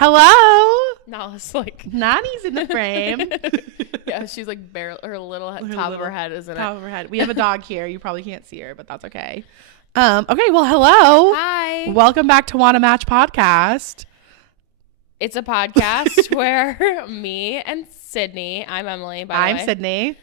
Hello. No, it's like Nani's in the frame. yeah, she's like barely her little top of her head, isn't Top it? of her head. We have a dog here. You probably can't see her, but that's okay. Okay, well, hello. Hi. Welcome back to Wanna Match Podcast. It's a podcast where me and Sydney, I'm Emily, by the way. I'm Sydney.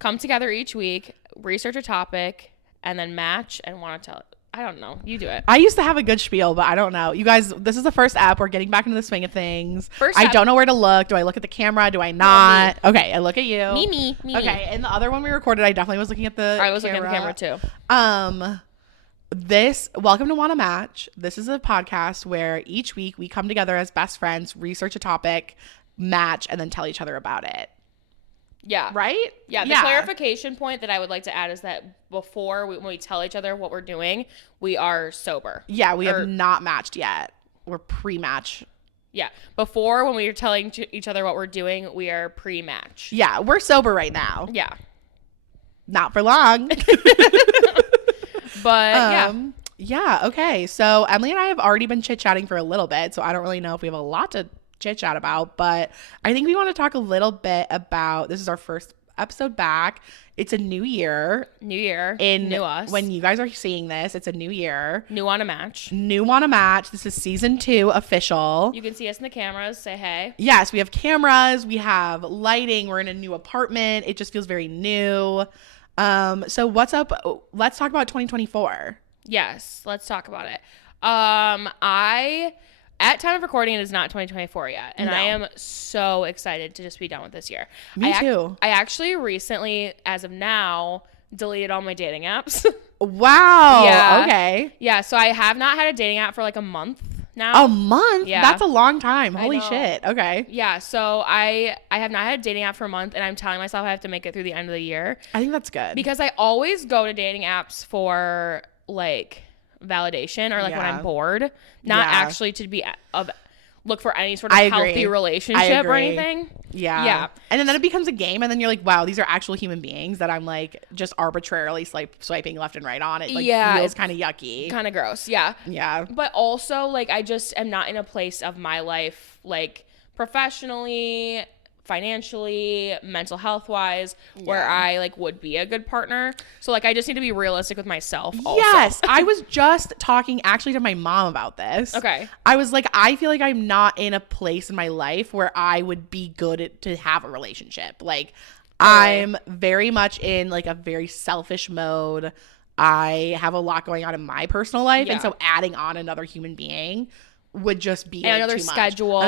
Come together each week, research a topic, and then match and want to tell it. I don't know. You do it. I used to have a good spiel, but I don't know. You guys, this is the first app. We're getting back into the swing of things. I don't know where to look. Do I look at the camera? Do I not? No, okay, I look at you. Me. Okay, and the other one we recorded, I definitely was looking at the I was looking at the camera too. Welcome to Wanna Match. This is a podcast where each week we come together as best friends, research a topic, match, and then tell each other about it. Yeah. Right? Yeah. The clarification point that I would like to add is that before when we tell each other what we're doing, we are sober. Yeah, we have not matched yet. We're pre-match. Yeah. Before, when we are telling each other what we're doing, we are pre-match. Yeah, we're sober right now. Yeah. Not for long. But yeah, okay. So Emily and I have already been chit-chatting for a little bit, so I don't really know if we have a lot to chit-chat about, but I think we want to talk a little bit about, this is our first episode back. It's a new year. New us. When you guys are seeing this, it's a new year. New Wanna Match. This is season 2 official. You can see us in the cameras. Say hey. Yes, we have cameras. We have lighting. We're in a new apartment. It just feels very new. So what's up? Let's talk about 2024. Yes, let's talk about it. At time of recording, it is not 2024 yet, and I am so excited to just be done with this year. Me too. I actually recently, as of now, deleted all my dating apps. Wow. Yeah. Okay. Yeah, so I have not had a dating app for like a month now. A month? Yeah. That's a long time. I Holy know. shit. Okay. Yeah, so I have not had a dating app for a month, and I'm telling myself I have to make it through the end of the year. I think that's good. Because I always go to dating apps for like validation or like when I'm bored, not actually to be look for any sort of healthy relationship or anything. Yeah. And then it becomes a game, and then you're like, wow, these are actual human beings that I'm like just arbitrarily swiping left and right on. It like feels kind of yucky, kind of gross. Yeah. But also like I just am not in a place of my life like professionally, financially, mental health wise, where I like would be a good partner. So like I just need to be realistic with myself also. Yes. I was just talking actually to my mom about this. Okay. I was like, I feel like I'm not in a place in my life where I would be good to have a relationship. Like I'm very much in like a very selfish mode. I have a lot going on in my personal life, and so adding on another human being would just be like another too much. schedule,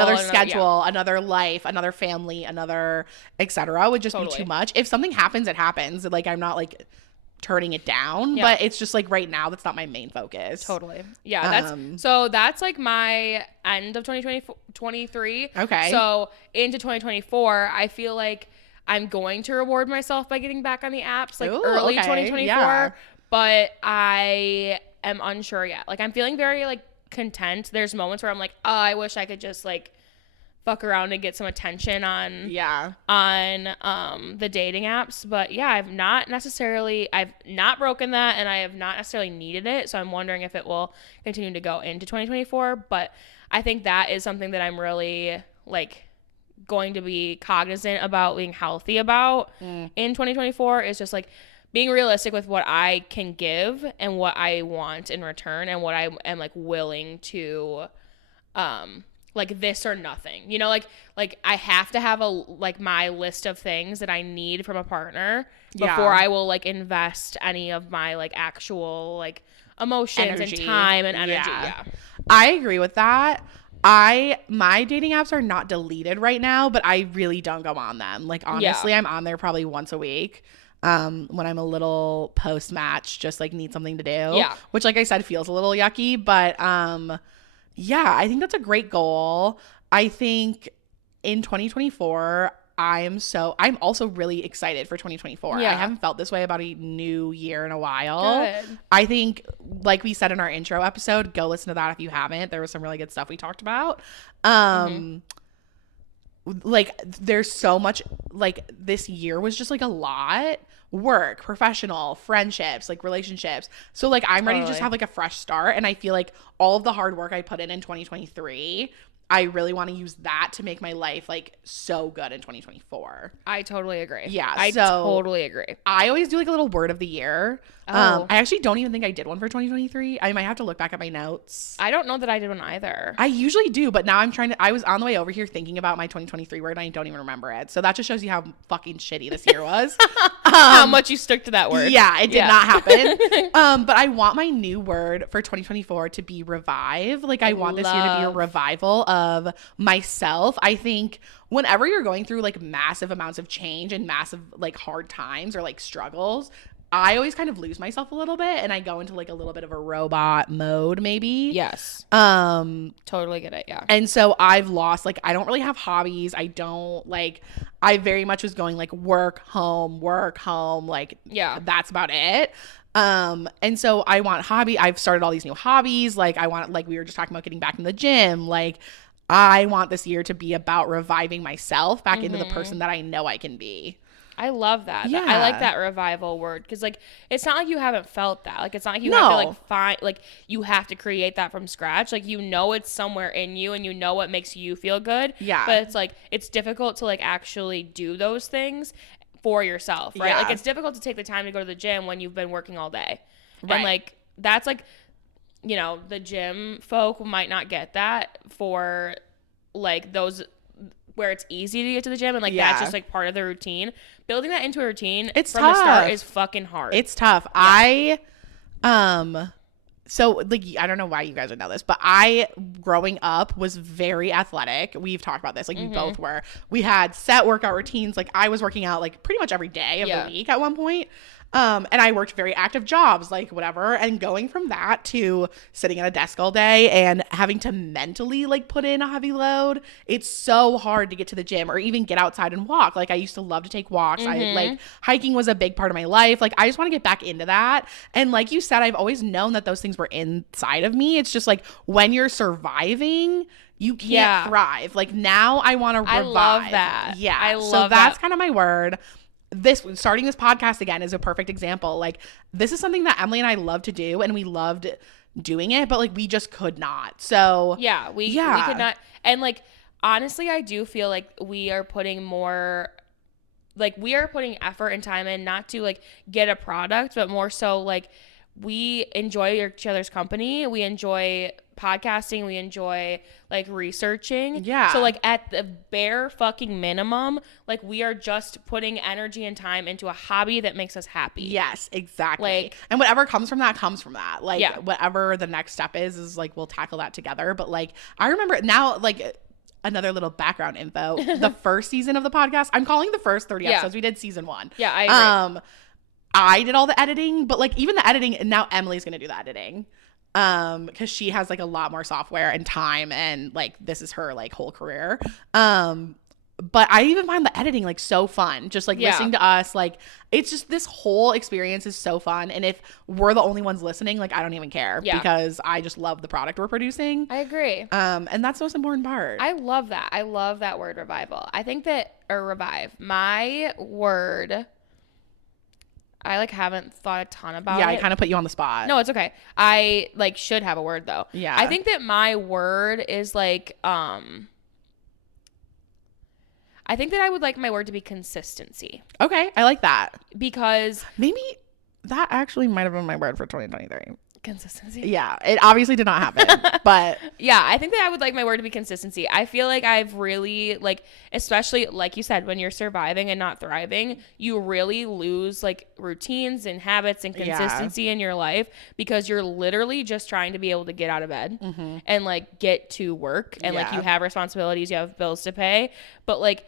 another life, another family, another etc. would just be too much. If something happens, it happens. Like I'm not like turning it down, but it's just like right now that's not my main focus. Totally. Yeah, that's like my end of 2023. Okay. So into 2024, I feel like I'm going to reward myself by getting back on the apps like early 2024, but I am unsure yet. Like I'm feeling very like content. There's moments where I'm like, oh, I wish I could just like fuck around and get some attention on the dating apps. But yeah, I've not broken that, and I have not necessarily needed it. So I'm wondering if it will continue to go into 2024. But I think that is something that I'm really like going to be cognizant about being healthy about in 2024 is just like being realistic with what I can give and what I want in return, and what I am like willing to like this or nothing, you know, like I have to have my list of things that I need from a partner before I will like invest any of my like actual like emotions and time and energy. Yeah. I agree with that. My dating apps are not deleted right now, but I really don't go on them. Like honestly, I'm on there probably once a week. When I'm a little post-match, just like need something to do. Yeah. Which like I said feels a little yucky, but yeah, I think that's a great goal. I think in 2024, I'm also really excited for 2024. Yeah. I haven't felt this way about a new year in a while. Good. I think, like we said in our intro episode, go listen to that if you haven't. There was some really good stuff we talked about. Like there's so much, like this year was just like a lot. Work, professional, friendships, like relationships. So like I'm ready to just have like a fresh start, and I feel like all of the hard work I put in 2023 I really want to use that to make my life like so good in 2024. I totally agree. Yeah. I totally agree. I always do like a little word of the year. Oh. I actually don't even think I did one for 2023. I might have to look back at my notes. I don't know that I did one either. I usually do, but now I was on the way over here thinking about my 2023 word and I don't even remember it. So that just shows you how fucking shitty this year was. How much you stuck to that word. Yeah, it did not happen. But I want my new word for 2024 to be revive. Like I want this year to be a revival of myself. I think whenever you're going through like massive amounts of change and massive like hard times or like struggles, I always kind of lose myself a little bit and I go into like a little bit of a robot mode maybe. Yes. Totally get it. Yeah. And so I've lost, like, I don't really have hobbies. I very much was going like work, home, like, yeah, that's about it. And so I've started all these new hobbies. Like I want, like we were just talking about getting back in the gym. Like I want this year to be about reviving myself back into the person that I know I can be. I love that. Yeah. I like that revival word because, like, it's not like you haven't felt that. Like, it's not like you have to, like, find, like, you have to create that from scratch. Like, you know it's somewhere in you and you know what makes you feel good. Yeah. But it's, like, it's difficult to, like, actually do those things for yourself, right? Yeah. Like, it's difficult to take the time to go to the gym when you've been working all day. Right. And, like, that's, like, you know, the gym folk might not get that for, like, those where it's easy to get to the gym and like that's just like part of the routine. Building that into a routine from the start is fucking hard. It's tough. Yeah. So like I don't know why you guys would know this, but I growing up was very athletic. We've talked about this, like we both were. We had set workout routines. Like I was working out like pretty much every day of the week at one point. And I worked very active jobs, like whatever. And going from that to sitting at a desk all day and having to mentally like put in a heavy load, it's so hard to get to the gym or even get outside and walk. Like I used to love to take walks. I like hiking was a big part of my life. Like I just want to get back into that. And like you said, I've always known that those things were inside of me. It's just like when you're surviving, you can't thrive. Like now I want to revive. I love that. Yeah. I love so that's kind of my word. Starting this podcast again is a perfect example. Like this is something that Emily and I love to do and we loved doing it, but like we just could not. So we could not. And like honestly, I do feel like we are putting effort and time in, not to like get a product, but more so like we enjoy each other's company. We enjoy podcasting. We enjoy like researching. Yeah. So like at the bare fucking minimum, like we are just putting energy and time into a hobby that makes us happy. Yes, exactly. Like, and whatever comes from that comes from that. Like whatever the next step is like we'll tackle that together. But like I remember now, like another little background info, the first season of the podcast, I'm calling the first 30 episodes. We did season 1. Yeah, I agree. I did all the editing, but like even the editing, now Emily's going to do the editing. Because she has like a lot more software and time and like this is her like whole career. But I even find the editing like so fun. Just like listening to us, like it's just this whole experience is so fun. And if we're the only ones listening, like I don't even care because I just love the product we're producing. I agree. And that's the most important part. I love that. I love that word revival. I think that revive, my word, I like haven't thought a ton about it. Yeah, I kind of put you on the spot. No, it's okay. I like should have a word though. Yeah. I think that my word is like I think that I would like my word to be consistency. Okay, I like that. Because maybe that actually might have been my word for 2023. Consistency. Yeah, it obviously did not happen, but yeah, I think that I would like my word to be consistency. I feel like I've really like, especially like you said, when you're surviving and not thriving, you really lose like routines and habits and consistency in your life because you're literally just trying to be able to get out of bed and like get to work and like you have responsibilities, you have bills to pay, but like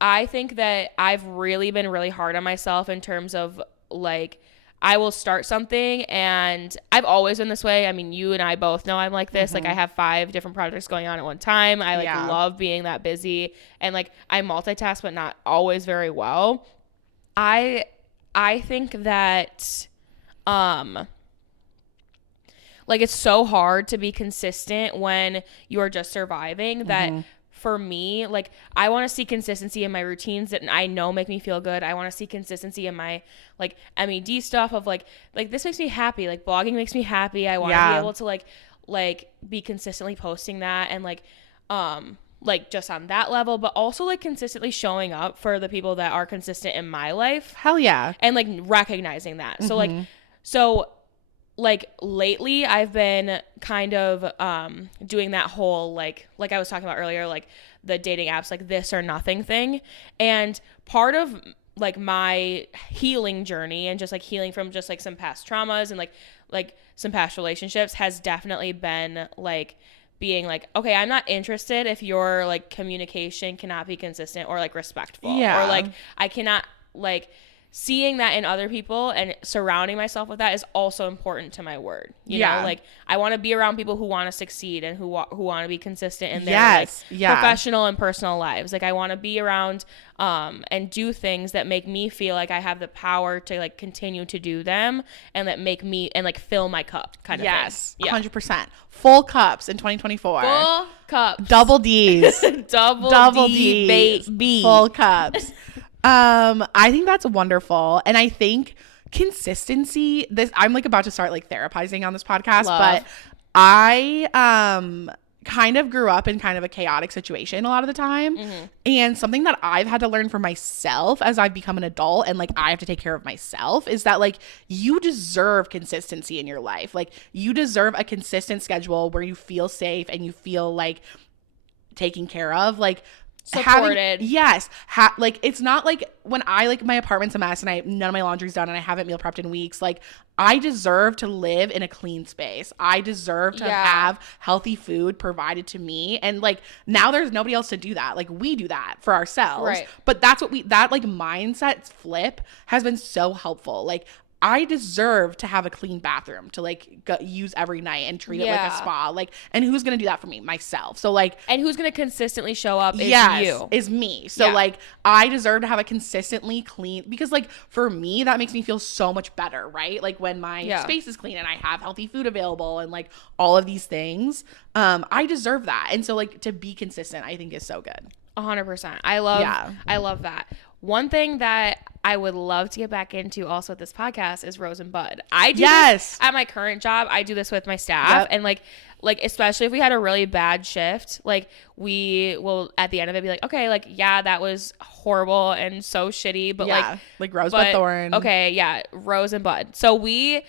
I think that I've really been really hard on myself in terms of like I will start something and I've always been this way. I mean, you and I both know I'm like this. Like I have 5 different projects going on at one time. I like love being that busy and like I multitask, but not always very well. I think that, like it's so hard to be consistent when you're just surviving that for me, like I want to see consistency in my routines that I know make me feel good. I want to see consistency in my like MED stuff of like this makes me happy. Like blogging makes me happy. I want to be able to like be consistently posting that and like like just on that level, but also like consistently showing up for the people that are consistent in my life. Hell yeah. And like recognizing that. So lately I've been kind of doing that whole like I was talking about earlier, like the dating apps, like this or nothing thing. And part of like my healing journey and just like healing from just like some past traumas and like some past relationships has definitely been like being like, okay, I'm not interested if your like communication cannot be consistent or like respectful. Yeah. Or like I cannot like seeing that in other people and surrounding myself with that is also important to my word. You know, like I want to be around people who want to succeed and who want to be consistent in their like professional and personal lives. Like I want to be around and do things that make me feel like I have the power to like continue to do them and that make me and like fill my cup kind of thing. Yes, 100%. Full cups in 2024. Full cups. Double D's. Double D, baby. Full cups. I think that's wonderful. And I think consistency, I'm like about to start like therapizing on this podcast, but I kind of grew up in kind of a chaotic situation a lot of the time. And something that I've had to learn for myself as I've become an adult and like I have to take care of myself is that like you deserve consistency in your life. Like you deserve a consistent schedule where you feel safe and you feel like taken care of. Like supported. Like it's not like when I like my apartment's a mess and none of my laundry's done and I haven't meal prepped in weeks. Like I deserve to live in a clean space. I deserve to have healthy food provided to me. And like now there's nobody else to do that. Like we do that for ourselves. Right. But that's what that like mindset flip has been so helpful. Like I deserve to have a clean bathroom to like use every night and treat it like a spa. Like, and who's going to do that for me? Myself. So like, and who's going to consistently show up is me. So like, I deserve to have a consistently clean, because like for me, that makes me feel so much better, right? Like when my space is clean and I have healthy food available and like all of these things, I deserve that. And so like to be consistent, I think is so good. 100%. I love that. One thing that I would love to get back into also with this podcast is Rose and Bud. I do this at my current job. I do this with my staff and like especially if we had a really bad shift, like we will at the end of it be like, okay, like that was horrible and so shitty, but like Rose Bud Thorn. Okay, Rose and Bud. So we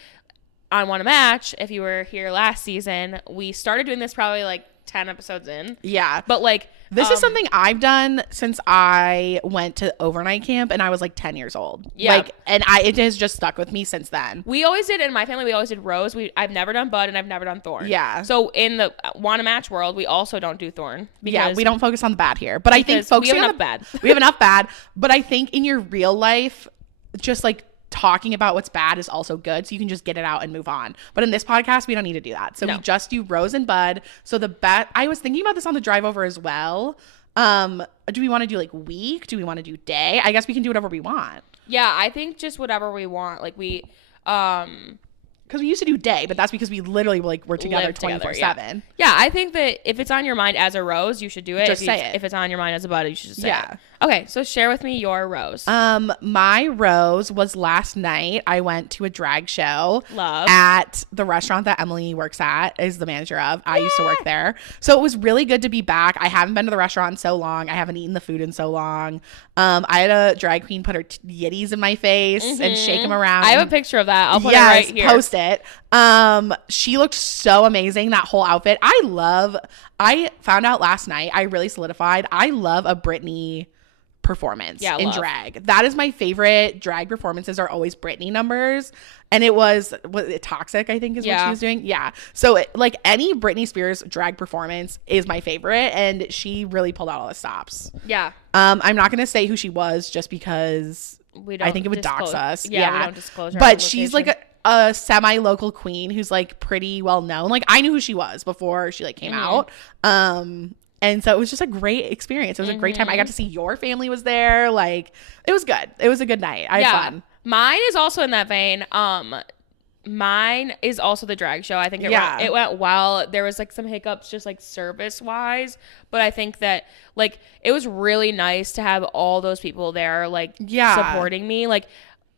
on Wanna Match, if you were here last season, we started doing this probably like 10 episodes in. Yeah. But like this is something I've done since I went to overnight camp and I was like 10 years old. Yeah. Like, and it has just stuck with me since then. We always did, in my family, we always did Rose. I've never done Bud and I've never done Thorn. Yeah. So in the Wanna Match world, we also don't do Thorn. Yeah, we don't focus on the bad here. But I think we have enough bad. We have enough bad. But I think in your real life, just like talking about what's bad is also good, so you can just get it out and move on. But in this podcast we don't need to do that, so we just do Rose and Bud. So I was thinking about this on the drive over as well. Do we want to do like week? Do we want to do day? I guess we can do whatever we want. Yeah, I think just whatever we want. Like we because we used to do day, but that's because we literally like were together 24/7. Yeah, I think that if it's on your mind as a Rose, you should do it. Just say it. If it's on your mind as a Bud, you should just say it. Okay, so share with me your Rose. My Rose was last night. I went to a drag show at the restaurant that Emily works at, is the manager of. I used to work there. So it was really good to be back. I haven't been to the restaurant in so long. I haven't eaten the food in so long. I had a drag queen put her yitties in my face and shake them around. I have a picture of that. I'll put it right here. Post it. She looked so amazing, that whole outfit. I found out last night, I really solidified, I love a Britney performance in drag. That is my favorite drag performances, are always Britney numbers. And it was it Toxic, I think is what she was doing. Yeah. So like any Britney Spears drag performance is my favorite, and she really pulled out all the stops. Yeah. I'm not going to say who she was just because I think it would dox us. Yeah. We don't disclose her but she's like a semi-local queen who's like pretty well known. Like I knew who she was before she like came out. And so it was just a great experience. It was a great time. I got to see your family was there. Like it was good. It was a good night. I had fun. Mine is also in that vein. Mine is also the drag show. I think it went well. There was like some hiccups just like service wise, but I think that like it was really nice to have all those people there like supporting me. Like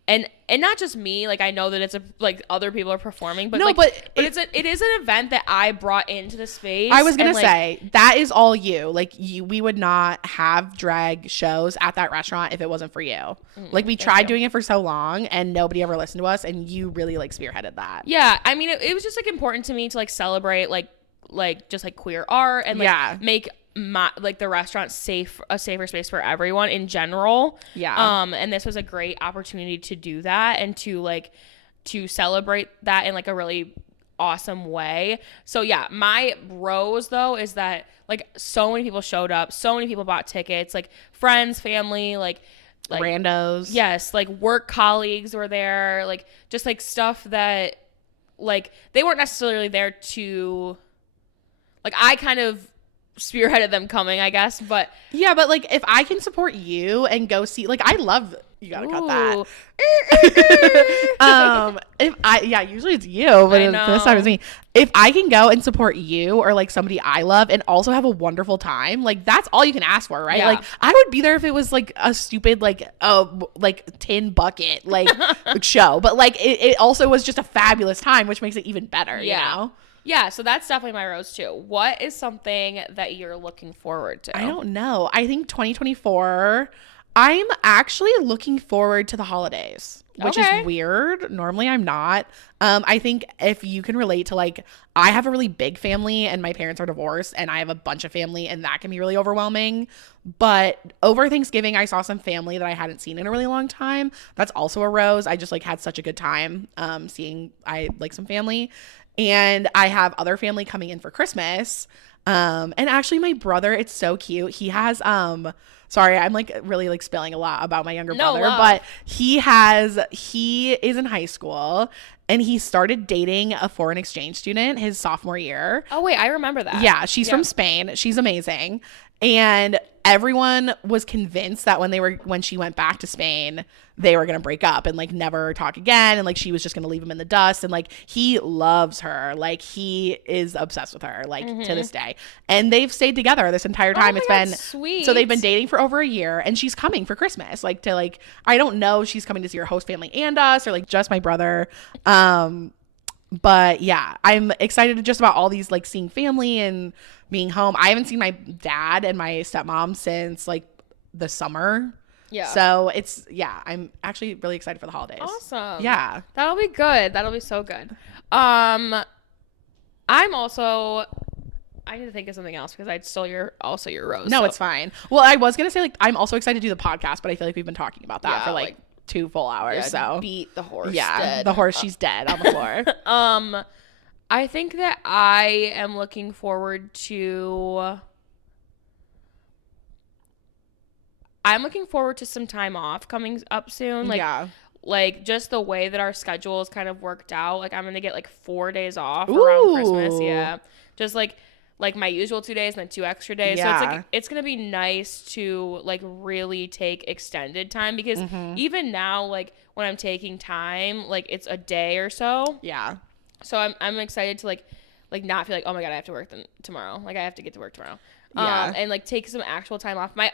and not just me, like I know that it's like other people are performing, but no, like, but it is an event that I brought into the space. I was gonna say that is all you. Like we would not have drag shows at that restaurant if it wasn't for you. Like we tried doing it for so long and nobody ever listened to us, and you really like spearheaded that. Yeah, I mean it was just like important to me to like celebrate like just like queer art and like make like the restaurant a safer space for everyone in general. And this was a great opportunity to do that and to celebrate that in like a really awesome way. So yeah, my rose though is that like so many people showed up, so many people bought tickets, like friends, family, like randos. Yes, like work colleagues were there, like just like stuff that like they weren't necessarily there to like I kind of spearheaded them coming, I guess, but yeah, but like if I can support you and go see, like I love, you gotta cut that. Usually it's you, but this time it's me. If I can go and support you or like somebody I love and also have a wonderful time, like that's all you can ask for, right? Yeah. Like I would be there if it was like a stupid like tin bucket like show, but like it also was just a fabulous time, which makes it even better. You know? Yeah, so that's definitely my rose too. What is something that you're looking forward to? I don't know. I think 2024, I'm actually looking forward to the holidays, which is weird. Normally I'm not. I think if you can relate to like, I have a really big family and my parents are divorced and I have a bunch of family and that can be really overwhelming. But over Thanksgiving, I saw some family that I hadn't seen in a really long time. That's also a rose. I just like had such a good time seeing some family. And I have other family coming in for Christmas. And actually my brother, it's so cute. He has, sorry, I'm like really like spilling a lot about my younger brother, but he is in high school and he started dating a foreign exchange student his sophomore year. Oh wait, I remember that. Yeah, she's from Spain. She's amazing. And everyone was convinced that when she went back to Spain, they were going to break up and like never talk again. And like, she was just going to leave him in the dust. And like, he loves her. Like he is obsessed with her, like to this day. And they've stayed together this entire time. It's been sweet. So they've been dating for over a year and she's coming for Christmas. Like to like, I don't know, she's coming to see her host family and us or like just my brother. But yeah, I'm excited to just about all these like seeing family and being home. I haven't seen my dad and my stepmom since like the summer. Yeah. So I'm actually really excited for the holidays. Awesome. Yeah. That'll be good. That'll be so good. I'm also, I need to think of something else because I stole your rose. No, it's fine. Well, I was going to say like, I'm also excited to do the podcast, but I feel like we've been talking about that for like 2 full hours. So beat the horse. Yeah. Dead. The horse, she's dead on the floor. I think that I am looking forward to some time off coming up soon. Like just the way that our schedule is kind of worked out. Like I'm going to get like 4 days off around Christmas. Yeah. Just like my usual 2 days and then 2 extra days. Yeah. So it's like, it's going to be nice to like really take extended time because even now, like when I'm taking time, like it's a day or so. Yeah. So I'm excited to like not feel like, oh my God, I have to work tomorrow. Like I have to get to work tomorrow. Yeah. And like take some actual time off. My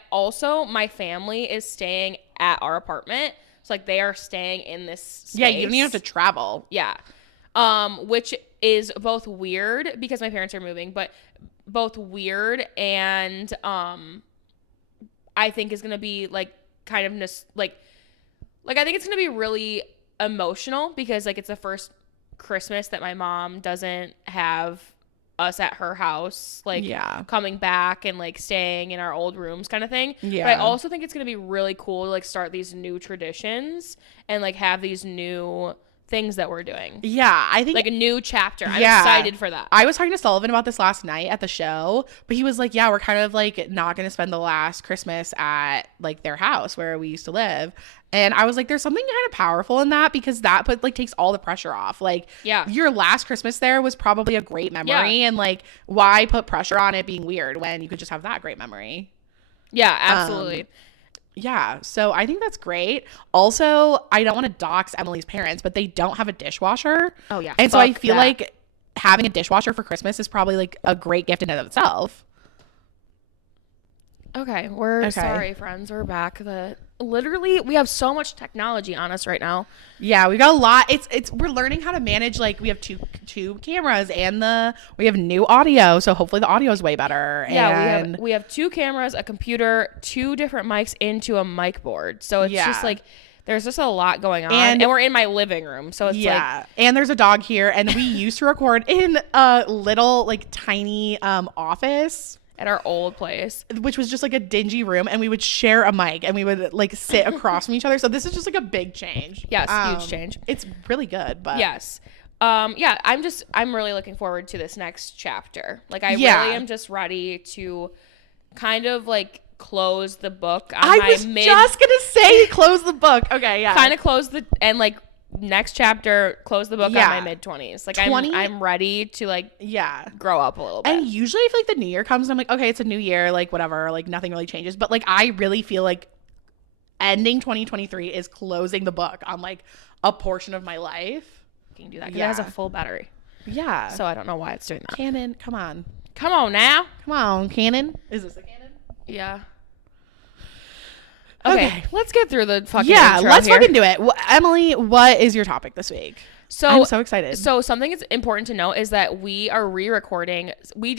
family is staying at our apartment. So like they are staying in this space. Yeah, you don't even have to travel. Yeah. Which is both weird because my parents are moving, but both weird and I think is going to be like kind of I think it's going to be really emotional because like it's the first Christmas that my mom doesn't have us at her house, like coming back and like staying in our old rooms kind of thing. Yeah. But I also think it's going to be really cool to like start these new traditions and like have these new things that we're doing. Yeah, I think like a new chapter. I'm excited for that. I was talking to Sullivan about this last night at the show, but he was like, yeah, we're kind of like not going to spend the last Christmas at like their house where we used to live. And I was like, there's something kind of powerful in that because that takes all the pressure off. Like, your last Christmas there was probably a great memory. And like, why put pressure on it being weird when you could just have that great memory? Yeah, absolutely. Yeah, so I think that's great. Also, I don't want to dox Emily's parents, but they don't have a dishwasher. Oh, yeah. And so I feel like having a dishwasher for Christmas is probably like a great gift in and of itself. Okay, we're sorry, friends. We're back. Literally, we have so much technology on us right now. Yeah, we got a lot. We're learning how to manage, like, we have two cameras and we have new audio, so hopefully the audio is way better. Yeah, we have 2 cameras, a computer, 2 different mics into a mic board. So it's just like there's just a lot going on, and we're in my living room, so it's like, and there's a dog here, and we used to record in a little, like, tiny office at our old place, which was just like a dingy room, and we would share a mic and we would like sit across from each other. So this is just like a big change. Yes, huge change. It's really good, but yes. Yeah, I'm really looking forward to this next chapter. Like, I really am just ready to kind of like close the book on I was just gonna say close the book. Okay, yeah. Kind of close like next chapter, close the book on my mid-20s. Like, I'm ready to like grow up a little bit. And usually I feel like the new year comes and I'm like, okay, it's a new year, like whatever, like nothing really changes. But like I really feel like ending 2023 is closing the book on like a portion of my life. You can do that because it has a full battery. Yeah. So I don't know why it's doing that. Canon, come on now. Come on, Canon. Is this a Canon? Yeah. Okay, let's get through the fucking intro let's here. fucking do it. Emily, what is your topic this week? So I'm so excited. So something that's important to note is that we are re-recording. We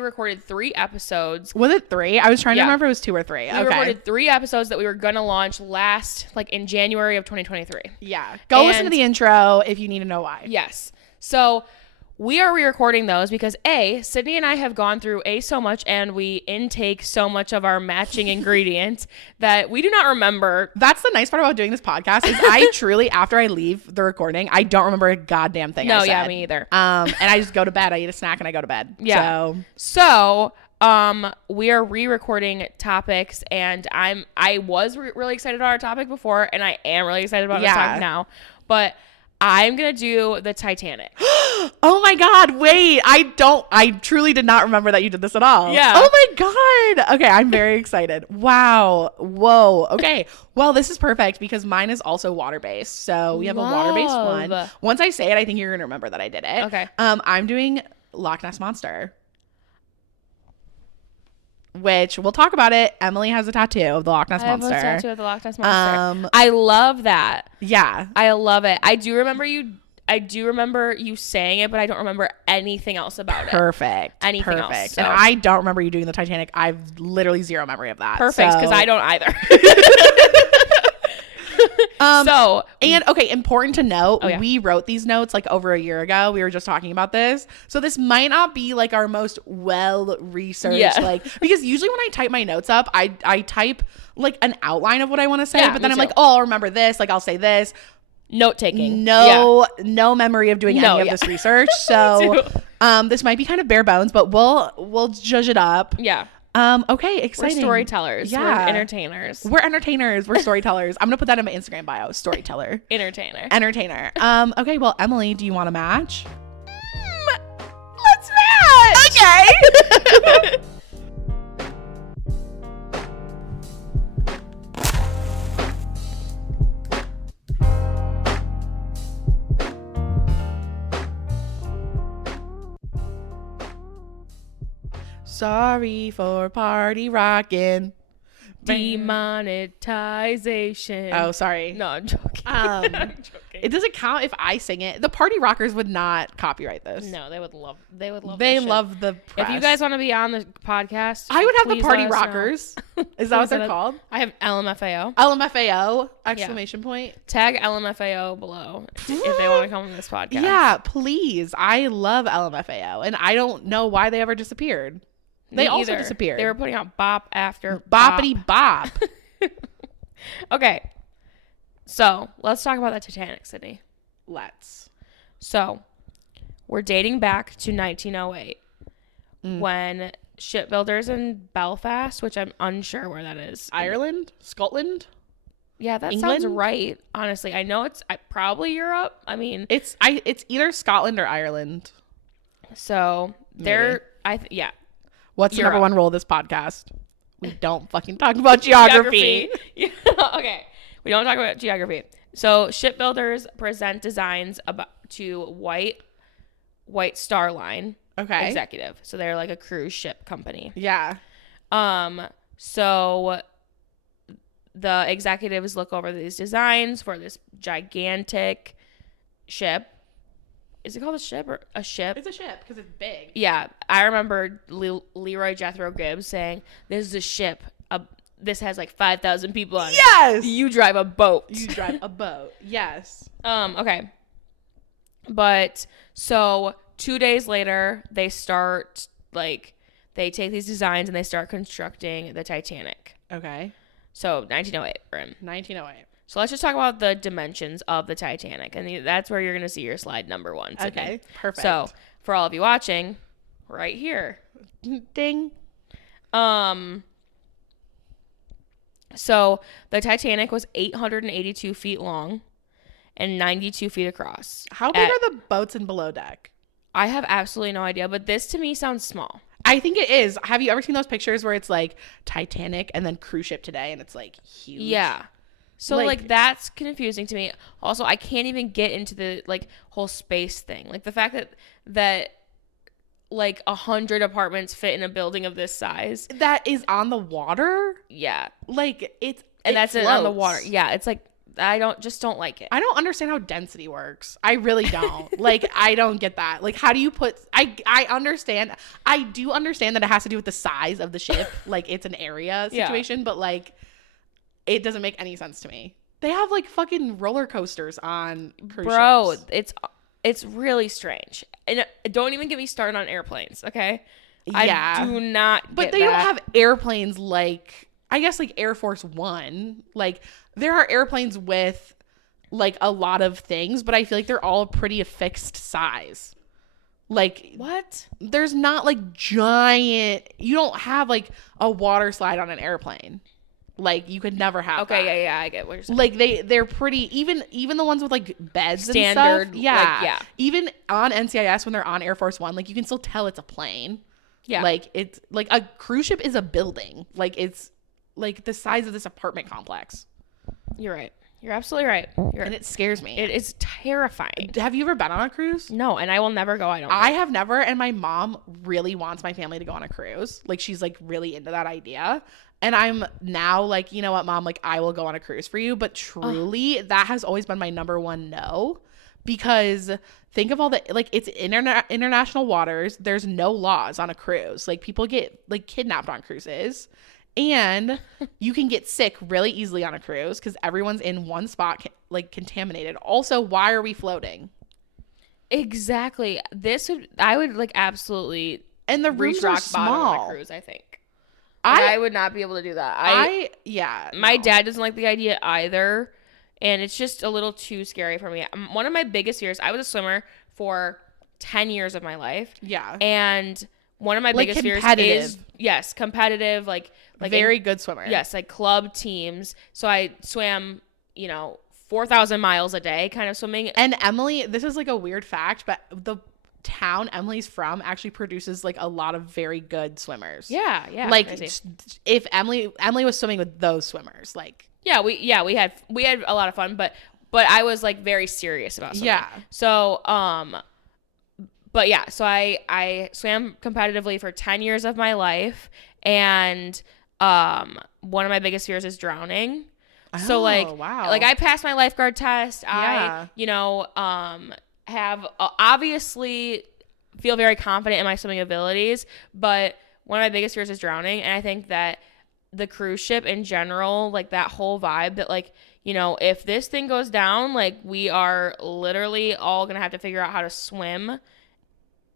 recorded 3 episodes. Was it 3? I was trying to remember if it was 2 or 3. We recorded 3 episodes that we were gonna launch in January of 2023. Yeah. Go listen to the intro if you need to know why. Yes. So we are re-recording those because Sydney and I have gone through so much, and we intake so much of our matching ingredients that we do not remember. That's the nice part about doing this podcast is I truly, after I leave the recording, I don't remember a goddamn thing I said. Yeah, me either. And I just go to bed. I eat a snack and I go to bed. Yeah. So we are re-recording topics, and I was really excited about our topic before, and I am really excited about our topic now. But I'm going to do the Titanic. Oh my God. Wait, I truly did not remember that you did this at all. Yeah. Oh my God. Okay. I'm very excited. Wow. Whoa. Okay. Well, this is perfect because mine is also water-based. So we have a water-based one. Once I say it, I think you're going to remember that I did it. Okay. I'm doing Loch Ness Monster, which we'll talk about it. Emily has a tattoo of the Loch Ness Monster. I have a tattoo of the Loch Ness Monster. I love that. Yeah. I love it. I do remember you saying it, but I don't remember anything else about it. Anything else. So. And I don't remember you doing the Titanic. I've literally zero memory of that. Perfect, because I don't either. Important to note, we wrote these notes like over a year ago. We were just talking about this. So this might not be like our most well-researched, because usually when I type my notes up, I type like an outline of what I want to say, but then I'm like, oh, I'll remember this. Like I'll say this. Note taking. No memory of doing any of this research. So this might be kind of bare bones, but we'll judge it up. Yeah. Okay, exciting. We're storytellers. Yeah. We're entertainers. We're entertainers. We're storytellers. I'm gonna put that in my Instagram bio. Storyteller. Entertainer. Okay, well, Emily, do you want to match? Let's match! Okay. Sorry for party rocking. Demonetization. Oh, sorry. No, I'm joking. I'm joking. It doesn't count if I sing it. The Party Rockers would not copyright this. No, they would love. They love the press. If you guys want to be on the podcast, I would have the Party Rockers. Is that what they're called? I have LMFAO. LMFAO! Exclamation point. Tag LMFAO below if they want to come on this podcast. Yeah, please. I love LMFAO, and I don't know why they ever disappeared. They also disappeared. They were putting out bop after boppity bop. Okay. So, let's talk about the Titanic, Sydney. Let's. So, we're dating back to 1908 when shipbuilders in Belfast, which I'm unsure where that is. Ireland? Scotland? Yeah, that sounds right. Honestly, I know it's probably Europe. I mean, it's either Scotland or Ireland. So, yeah. What's the number one rule of this podcast? We don't fucking talk about geography. Yeah. Okay. We don't talk about geography. So shipbuilders present designs to White Star Line executive. So they're like a cruise ship company. Yeah. So the executives look over these designs for this gigantic ship. Is it called a ship or a ship? It's a ship because it's big. Yeah. I remember Leroy Jethro Gibbs saying, this is a ship. This has like 5,000 people on it. Yes! You drive a boat. You drive a boat. Yes. Okay. But so 2 days later, they start they take these designs and they start constructing the Titanic. Okay. So 1908, we're in. 1908. So let's just talk about the dimensions of the Titanic. And that's where you're going to see your slide number 1. Sydney. Okay, perfect. So for all of you watching, right here. Ding. So the Titanic was 882 feet long and 92 feet across. How big are the boats in below deck? I have absolutely no idea, but this to me sounds small. I think it is. Have you ever seen those pictures where it's like Titanic and then cruise ship today and it's like huge? Yeah. So like that's confusing to me. Also, I can't even get into the like whole space thing. Like the fact that like 100 apartments fit in a building of this size. That is on the water? Yeah. Like that's it on the water. Yeah, it's like I don't like it. I don't understand how density works. I really don't. Like I don't get that. Like how do you put I understand. I do understand that it has to do with the size of the ship. Like it's an area situation, but like it doesn't make any sense to me. They have like fucking roller coasters on cruise ships. It's really strange. And don't even get me started on airplanes, okay? Yeah. I do not But they don't have airplanes like, I guess like Air Force One. Like there are airplanes with like a lot of things, but I feel like they're all pretty a fixed size. Like what? There's not like giant, you don't have like a water slide on an airplane. Like you could never have that. Yeah, I get what you're saying. Like they're pretty, even the ones with like beds standard and stuff. Yeah. Like, yeah. Even on NCIS when they're on Air Force One, like you can still tell it's a plane. Yeah. Like it's like a cruise ship is a building. Like it's like the size of this apartment complex. You're right. You're absolutely right. And it scares me. It is terrifying. Have you ever been on a cruise? No, and I will never go. I have never, and my mom really wants my family to go on a cruise. Like she's like really into that idea. And I'm now like, you know what, Mom, like I will go on a cruise for you. But truly, that has always been my number one no. Because think of all the, like it's international waters. There's no laws on a cruise. Like people get like kidnapped on cruises. And you can get sick really easily on a cruise because everyone's in one spot, like contaminated. Also, why are we floating? Exactly. I would like absolutely. And the rooms are small. On a cruise, I think. I would not be able to do that. My dad doesn't like the idea either, and it's just a little too scary for me. One of my biggest fears. I was a swimmer for 10 years of my life. Yeah, and one of my like biggest fears is competitive, like very good swimmer. Yes, like club teams. So I swam, 4,000 miles a day, kind of swimming. And Emily, this is like a weird fact, but the town Emily's from actually produces like a lot of very good swimmers. Yeah. Like if Emily was swimming with those swimmers, like we had a lot of fun, but I was like very serious about swimming. Yeah. So but yeah, so I swam competitively for 10 years of my life, and one of my biggest fears is drowning. So wow. Like I passed my lifeguard test. Yeah. I have obviously feel very confident in my swimming abilities, but one of my biggest fears is drowning. And I think that the cruise ship in general, like that whole vibe that like, if this thing goes down, like we are literally all going to have to figure out how to swim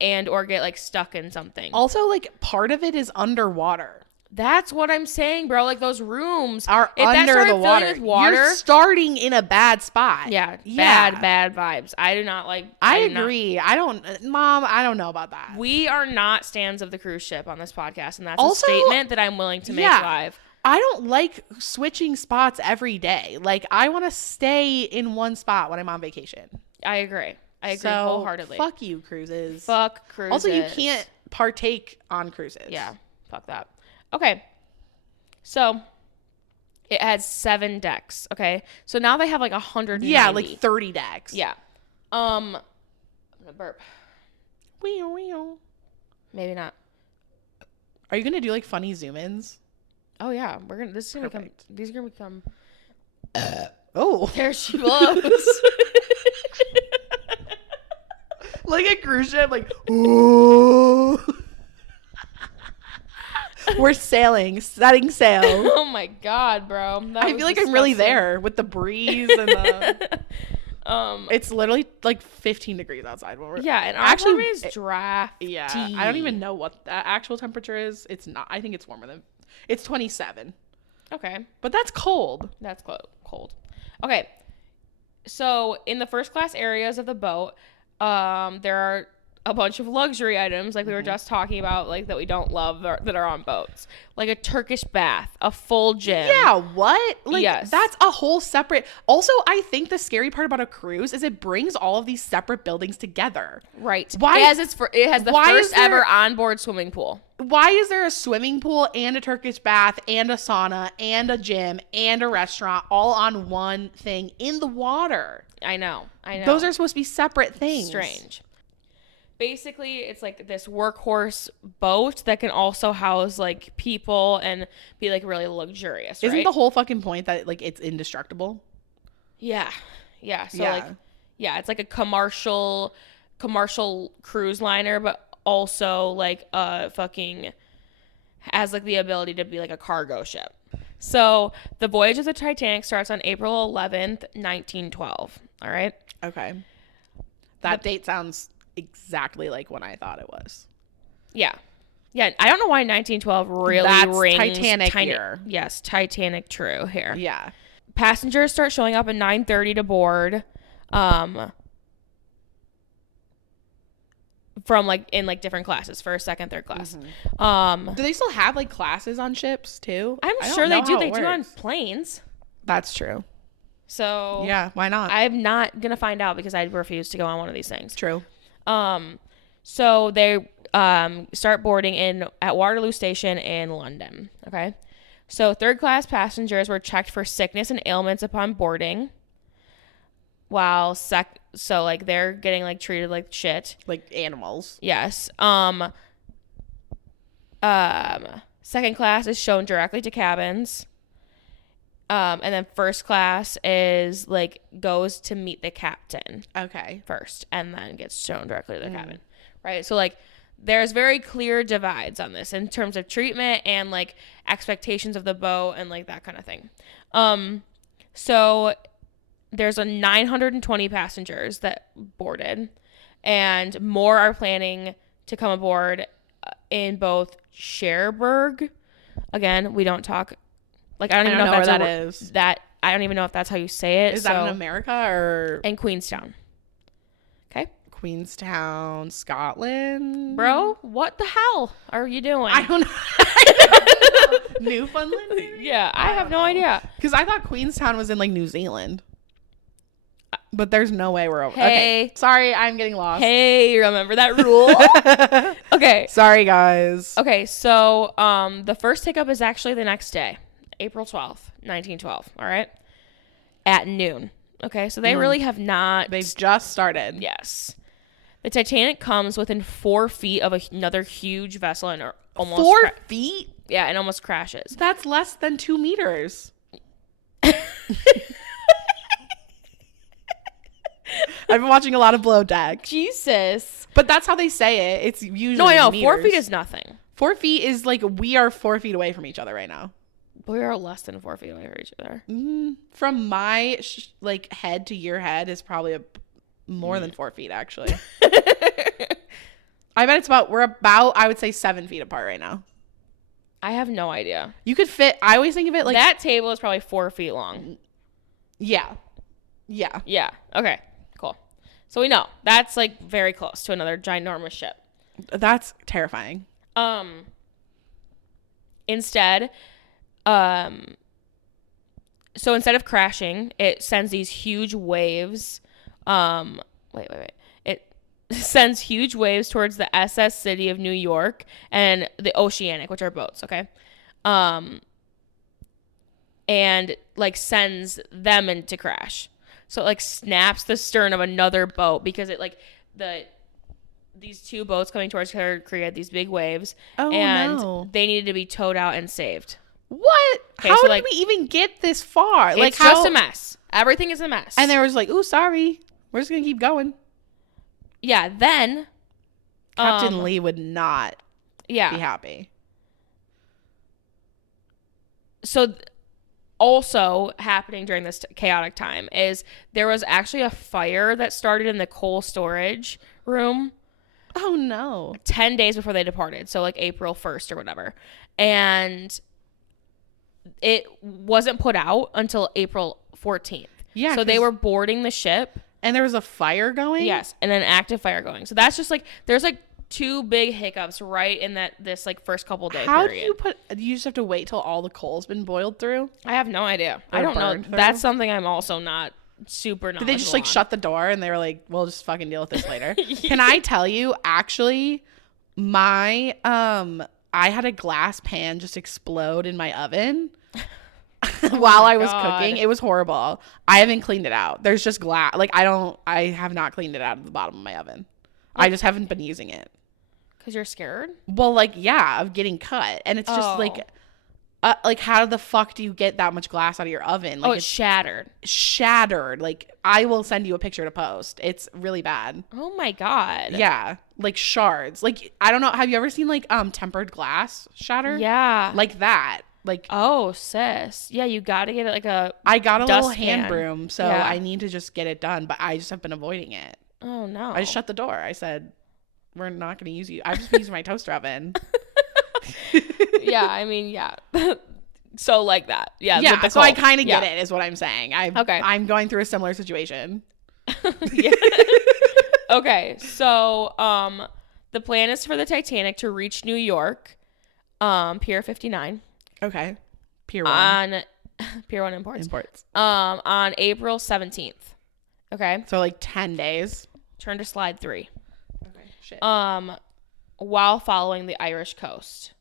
and or get like stuck in something. Also, like part of it is underwater. That's what I'm saying, bro. Like those rooms are under the water. You're starting in a bad spot. Yeah. Bad vibes. I do not like. I agree. Mom, I don't know about that. We are not stands of the cruise ship on this podcast, and that's also a statement that I'm willing to make live. I don't like switching spots every day. Like I want to stay in one spot when I'm on vacation. I agree wholeheartedly. Fuck you, cruises. Fuck cruises. Also, you can't partake on cruises. Yeah. Fuck that. Okay, so it had 7 decks. Okay, so now they have like 190. Yeah, like 30 decks. Yeah. I'm gonna burp. Wee. Maybe not. Are you gonna do like funny zoom ins? Oh yeah, this is gonna become. These are gonna become. Oh, there she blows. Like a cruise ship, like, ooh. We're sailing, setting sail. Oh my god, bro. I feel like disgusting. I'm really there with the breeze and the. It's literally like 15 degrees outside. Yeah, and actually is drafty. Yeah, I don't even know what the actual temperature is. It's not. I think it's warmer than. It's 27. Okay, but that's cold. That's cold. Okay, so in the first class areas of the boat, there are a bunch of luxury items like we were just talking about, like that we don't love that are on boats, like a Turkish bath, a full gym. Yeah, what? Like, yes. That's a whole separate. Also, I think the scary part about a cruise is it brings all of these separate buildings together. Right. Why? It has the first ever onboard swimming pool. Why is there a swimming pool and a Turkish bath and a sauna and a gym and a restaurant all on one thing in the water? I know. Those are supposed to be separate things. Strange. Basically, it's like this workhorse boat that can also house like people and be like really luxurious. Isn't the whole fucking point that like it's indestructible? Yeah. So it's like a commercial cruise liner, but also like fucking has like the ability to be like a cargo ship. So the voyage of the Titanic starts on April 11th, 1912. All right. Okay. That date sounds exactly like when I thought it was. Yeah. I don't know why 1912 really rings Titanic here. Yes, Titanic true here. Yeah. Passengers start showing up at 9:30 to board. From like in like different classes, first, second, third class. Mm-hmm. Do they still have like classes on ships too? I'm sure they do. They do on planes. That's true. So yeah, why not? I'm not gonna find out because I refuse to go on one of these things. True. So they start boarding at Waterloo Station in London. Okay. So third class passengers were checked for sickness and ailments upon boarding. While so like they're getting like treated like shit. Like animals. Yes. Second class is shown directly to cabins. And then first class is like goes to meet the captain. Okay. First, and then gets shown directly to the cabin. Right. So like there's very clear divides on this in terms of treatment and like expectations of the boat and like that kind of thing. So there's a 920 passengers that boarded, and more are planning to come aboard in both Cherbourg. Again, we don't talk. Like I don't even know if that is. I don't even know if that's how you say it. Is that in America or in Queenstown? Okay. Queenstown, Scotland. Bro, what the hell are you doing? I don't know. Newfoundland? Maybe? Yeah, I have no idea. Because I thought Queenstown was in like New Zealand. But there's no way we're over. Hey. Okay. Sorry, I'm getting lost. Hey, remember that rule? Okay. Sorry, guys. Okay, so the first hiccup is actually the next day, April 12th, 1912. All right? At noon. Okay, so they really have not. They've just started. Yes. The Titanic comes within 4 feet of another huge vessel and almost 4 feet? Yeah, and almost crashes. That's less than 2 meters. I've been watching a lot of Below Deck. Jesus. But that's how they say it. It's usually No, I know. meters. 4 feet is nothing. 4 feet is like we are 4 feet away from each other right now. We are less than 4 feet away from each other. From my like head to your head is probably more than 4 feet, actually. I bet we're about, I would say 7 feet apart right now. I have no idea. You could fit, I always think of it like. That table is probably 4 feet long. Yeah. Okay. Cool. So we know that's like very close to another ginormous ship. That's terrifying. Instead, so instead of crashing, it sends these huge waves. It sends huge waves towards the SS City of New York and the Oceanic, which are boats. Okay. And like sends them into crash. So it like snaps the stern of another boat because it like these two boats coming towards her created these big waves. Oh, and no. They needed to be towed out and saved. What? Okay, How so, did we even get this far? It's like, just a mess. Everything is a mess. And they was like, "Ooh, sorry. We're just gonna keep going." Yeah. Then Captain Lee would not be happy. So also happening during this chaotic time is there was actually a fire that started in the coal storage room. Oh no. 10 days before they departed. So like April 1st or whatever. And it wasn't put out until April 14th. Yeah. So they were boarding the ship. And there was a fire going? Yes. And an active fire going. So that's just like, there's like 2 big hiccups right in this like first couple day period. Do you just have to wait till all the coal's been boiled through? I have no idea. I don't know. That's something I'm also not super knowledgeable. Did they just like shut the door and they were like, we'll just fucking deal with this later? Can I tell you, actually, I had a glass pan just explode in my oven while I was cooking. It was horrible. I haven't cleaned it out. There's just glass. Like, I have not cleaned it out of the bottom of my oven. I just haven't been using it. Because you're scared? Well, like, yeah, of getting cut. And it's just like, how the fuck do you get that much glass out of your oven? Like, it's shattered. Shattered. Like, I will send you a picture to post. It's really bad. Oh my God. Yeah. Like shards. Like, I don't know. Have you ever seen like tempered glass shatter? Yeah. Like that. Like, oh, sis. Yeah, you got to get it like I got a little hand broom, so yeah. I need to just get it done, but I just have been avoiding it. Oh no. I just shut the door. I said, we're not going to use you. I've just been using my toaster oven. Yeah, I mean, yeah. So like that. Yeah. Yeah. So I kind of get it is what I'm saying. I'm going through a similar situation. Yeah. Okay. So, the plan is for the Titanic to reach New York, Pier 59. Okay. Pier 1. Pier 1 imports. On April 17th. Okay. So like 10 days. Turn to slide 3. Okay. Shit. While following the Irish coast.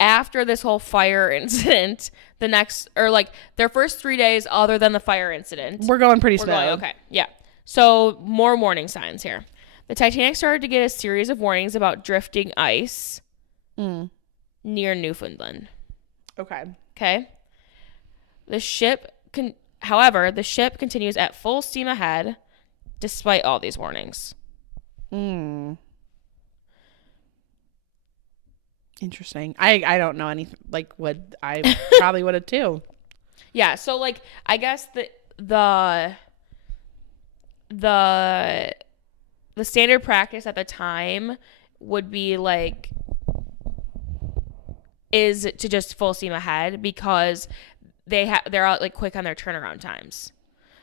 After this whole fire incident, their first 3 days other than the fire incident. We're going pretty smooth. Okay. Yeah. So more warning signs here. The Titanic started to get a series of warnings about drifting ice near Newfoundland. Okay. Okay. The ship continues at full steam ahead despite all these warnings. Interesting. I don't know anything. Like, I probably would have too. Yeah. So like, I guess the standard practice at the time would be like is to just full steam ahead because they're out like quick on their turnaround times.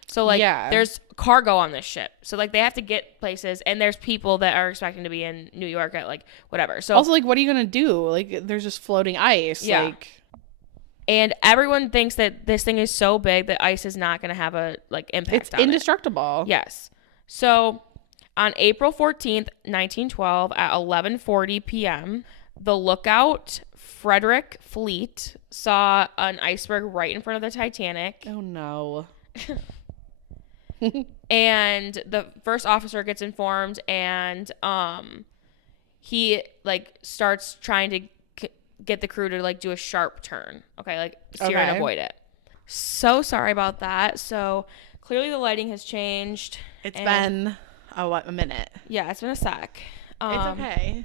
So like there's cargo on this ship. So like they have to get places and there's people that are expecting to be in New York at like whatever. So also like what are you going to do? Like there's just floating ice. Yeah. Like, and everyone thinks that this thing is so big that ice is not going to have a like impact on indestructible. Yes. So on April 14th, 1912 at 11:40 p.m., the lookout Frederick Fleet saw an iceberg right in front of the Titanic. Oh no. And the first officer gets informed and he like starts trying to get the crew to like do a sharp turn. Okay, like steer and avoid it. So sorry about that. So clearly the lighting has changed. It's been a minute. Yeah, it's been a sec. It's okay.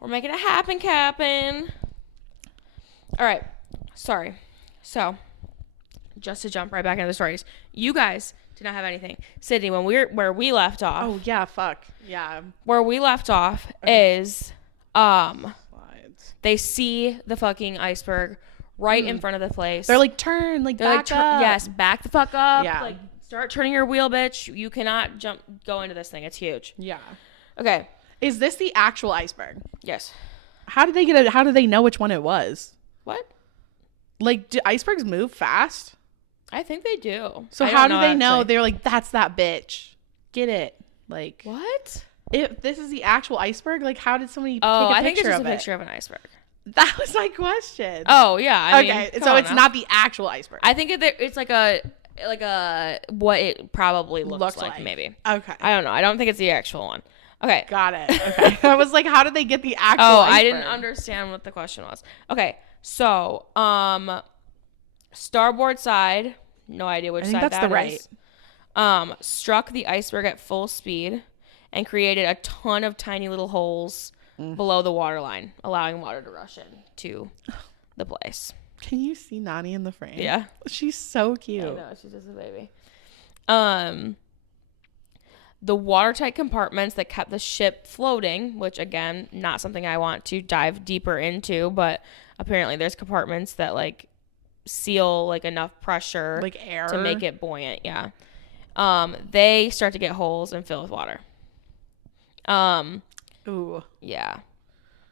We're making it happen, Captain. All right. Sorry. So, just to jump right back into the stories, you guys did not have anything. Sydney, where we left off. Oh yeah, fuck yeah. Where we left off is, they see the fucking iceberg right in front of the place. They're like, turn, like back up. Yes, back the fuck up. Yeah. Like, start turning your wheel, bitch. You cannot go into this thing. It's huge. Yeah. Okay. Is this the actual iceberg? Yes. How did they know which one it was? What? Like, do icebergs move fast? I think they do. So how do they know? They're like, that's that bitch. Get it? Like, what? If this is the actual iceberg, like, how did somebody take a I picture think it's just of a picture of an iceberg. That was my question. Oh yeah. I mean, so it's not the actual iceberg. I think it's like a what it probably looks like maybe. Okay. I don't know. I don't think it's the actual one. Okay. Got it. Okay. I was like, how did they get the actual iceberg? I didn't understand what the question was. Okay. So, starboard side, no idea which side that's that the right. Struck the iceberg at full speed and created a ton of tiny little holes below the waterline, allowing water to rush in to the place. Can you see Nani in the frame? Yeah. She's so cute. I know, she's just a baby. The watertight compartments that kept the ship floating, which again, not something I want to dive deeper into, but apparently there's compartments that like seal like enough pressure like air to make it buoyant. Yeah. They start to get holes and fill with water. Ooh. Yeah.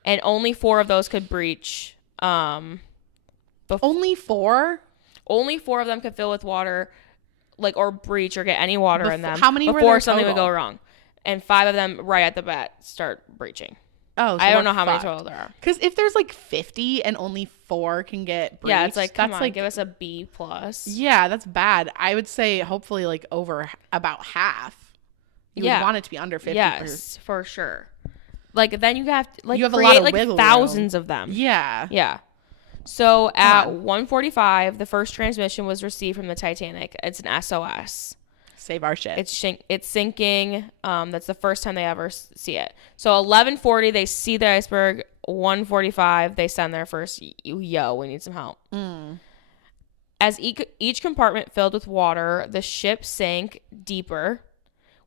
And only 4 of those could breach. Only 4? Only 4 of them could fill with water, like, or breach or get any water in them. How many were before there something total? would go wrong? And 5 of them right at the bat start breaching. Oh, so I don't know how many total there are. Because if there's like 50 and only 4 can get breached, yeah, it's like, come that's on, like, give us a B plus. Yeah, that's bad. I would say hopefully like over about half. You would want it to be under 50. Yes, for sure. Like then you have to, like you have create a lot of like wiggle thousands room. of them. Yeah. Yeah. So at 1:45, the first transmission was received from the Titanic. It's an SOS. Save our shit. It's sinking. That's the first time they ever see it. So 11:40, they see the iceberg. 1:45, they send their first yo. We need some help. As each compartment filled with water, the ship sank deeper,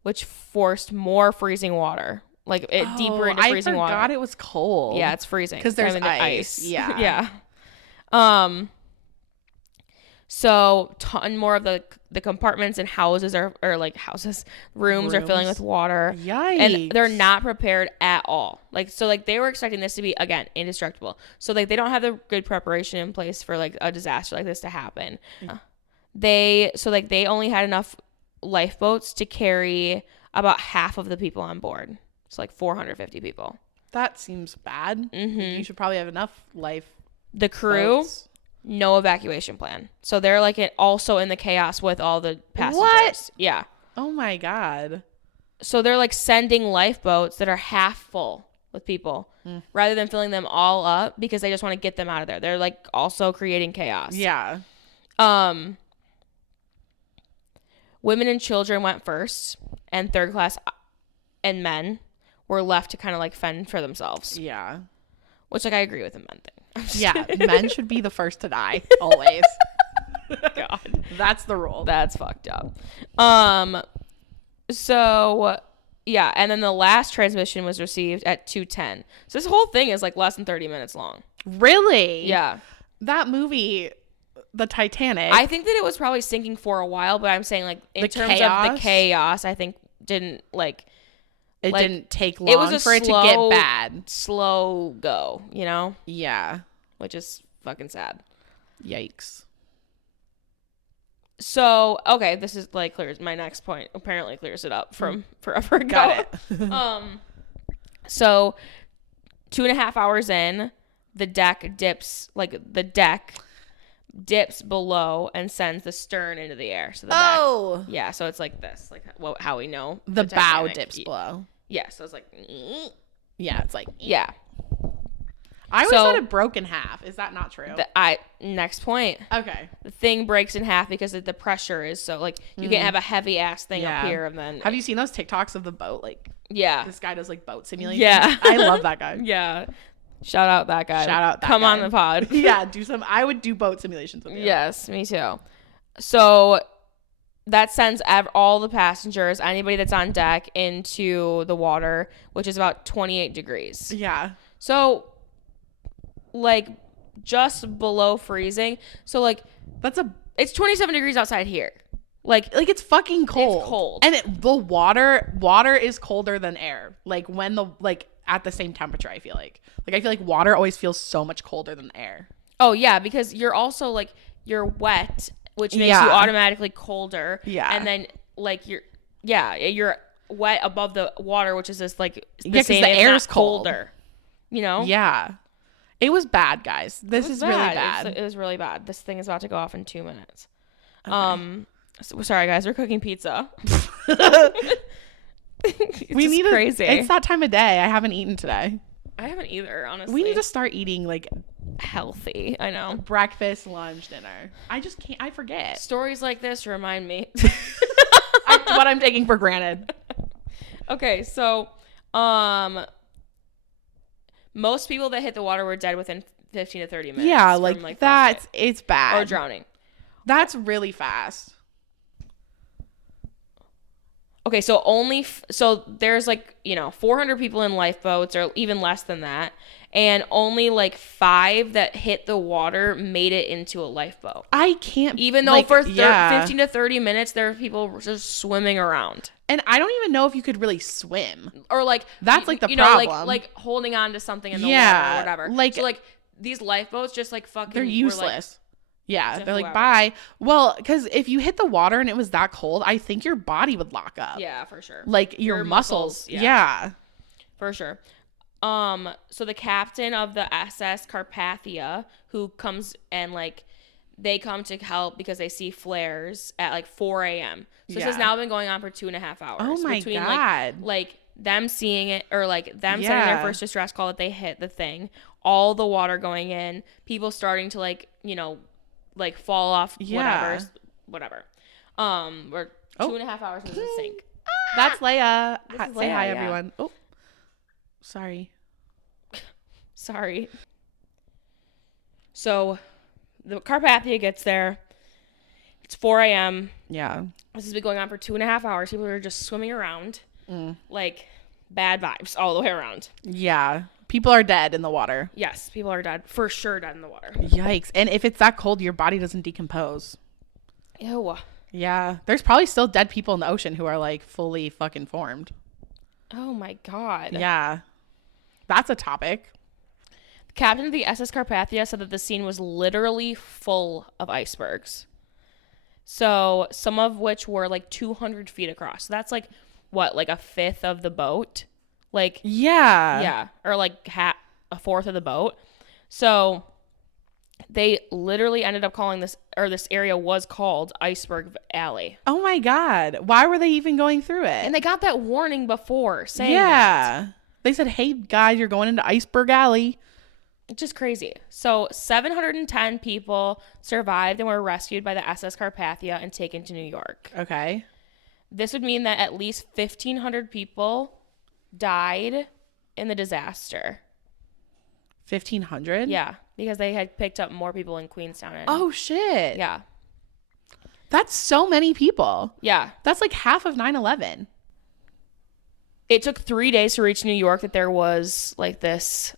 which forced more freezing water, like deeper into freezing water. I forgot it was cold. Yeah, it's freezing because there's ice. Yeah, yeah. So ton more of the compartments and houses rooms are filling with water. Yikes. And they're not prepared at all. So they were expecting this to be, again, indestructible. So like they don't have the good preparation in place for like a disaster like this to happen. They only had enough lifeboats to carry about half of the people on board. So like 450 people. That seems bad. You should probably have enough The crew, boats. No evacuation plan. So they're like also in the chaos with all the passengers. What? Yeah. Oh my God. So they're like sending lifeboats that are half full with people rather than filling them all up because they just want to get them out of there. They're like also creating chaos. Yeah. Women and children went first, and third class and men were left to kind of like fend for themselves. Yeah. Which like I agree with the men thing. Yeah, men should be the first to die always. God, that's the rule. That's fucked up. So yeah, and then the last transmission was received at 2:10. So this whole thing is like less than 30 minutes long. Really? Yeah. That movie, the Titanic. I think that it was probably sinking for a while, but I'm saying like in terms of the chaos, I think didn't like. It didn't take long for it to get bad. Slow go, you know? Yeah. Which is fucking sad. Yikes. So, okay, this is like clears my next point. Apparently clears it up from forever ago. Got it. So 2.5 hours in, the deck dips below and sends the stern into the air. So the deck, yeah, so it's like this, like how we know the bow dips below. Yeah, so it's like, yeah, it's like, yeah. I always thought it broke in half. Is that not true? Next point. Okay. The thing breaks in half because the pressure is so like you can't have a heavy ass thing up here and then. Have you seen those TikToks of the boat? Like, yeah, this guy does like boat simulations. Yeah, I love that guy. Yeah. Shout out that guy. Come guy. on the pod. Yeah, I would do boat simulations with you. Yes, me too. So that sends all the passengers, anybody that's on deck, into the water, which is about 28 degrees. Yeah. So, like, just below freezing. So, like, it's 27 degrees outside here. Like it's fucking cold. It's cold. And the water is colder than air. Like at the same temperature, I feel like. Like I feel like water always feels so much colder than air. Oh yeah, because you're also like you're wet, which makes you automatically colder. Yeah. And then like you're wet above the water, which is just like the same, the air's colder. You know? Yeah. It was bad, guys. This is really bad. It was really bad. This thing is about to go off in 2 minutes. Okay. So, sorry guys, we're cooking pizza. Crazy. It's that time of day. I haven't eaten today. I haven't either, honestly. We need to start eating like healthy. I know. Breakfast, lunch, dinner. I just can't. I forget. Stories like this remind me. What I'm taking for granted. Okay, so most people that hit the water were dead within 15 to 30 minutes. Yeah, like that's it's bad. Or drowning. That's really fast. Okay, so so there's like, 400 people in lifeboats or even less than that, and only like 5 that hit the water made it into a lifeboat. I can't, even though for 15 to 30 minutes there are people just swimming around. And I don't even know if you could really swim. Or like that's like the problem. Like holding on to something in the water or whatever. Like, so like these lifeboats just like fucking they're useless. Yeah, they're like, whoever. bye. Well, because if you hit the water and it was that cold, I think your body would lock up. Yeah, for sure. Like your muscles. Yeah. For sure. So the captain of the SS Carpathia, who comes and like, they come to help because they see flares at like 4 a.m. So this has now been going on for 2.5 hours. Oh my God. Like them seeing it, or like them sending their first distress call that they hit the thing, all the water going in, people starting to like, like fall off, whatever. We're 2.5 hours into the sink. That's Leia. Say hi, yeah. everyone. Oh, sorry. So the Carpathia gets there. It's 4 a.m. Yeah. This has been going on for 2.5 hours. People are just swimming around. Like bad vibes all the way around. Yeah. People are dead in the water. Yes, people are dead. For sure dead in the water. Yikes. And if it's that cold, your body doesn't decompose. Ew. Yeah. There's probably still dead people in the ocean who are like fully fucking formed. Oh my God. Yeah. That's a topic. The captain of the SS Carpathia said that the scene was literally full of icebergs. So some of which were like 200 feet across. So that's like, what, like a fifth of the boat? Like, yeah, or like a fourth of the boat. So they literally ended up calling this area was called Iceberg Alley. Oh my God. Why were they even going through it? And they got that warning before saying that. They said, hey guys, you're going into Iceberg Alley. It's just crazy. So 710 people survived and were rescued by the SS Carpathia and taken to New York. Okay. This would mean that at least 1,500 people died in the disaster. 1,500? Yeah, because they had picked up more people in Queenstown. Oh, shit. Yeah. That's so many people. Yeah. That's like half of 9/11. It took 3 days to reach New York that there was like this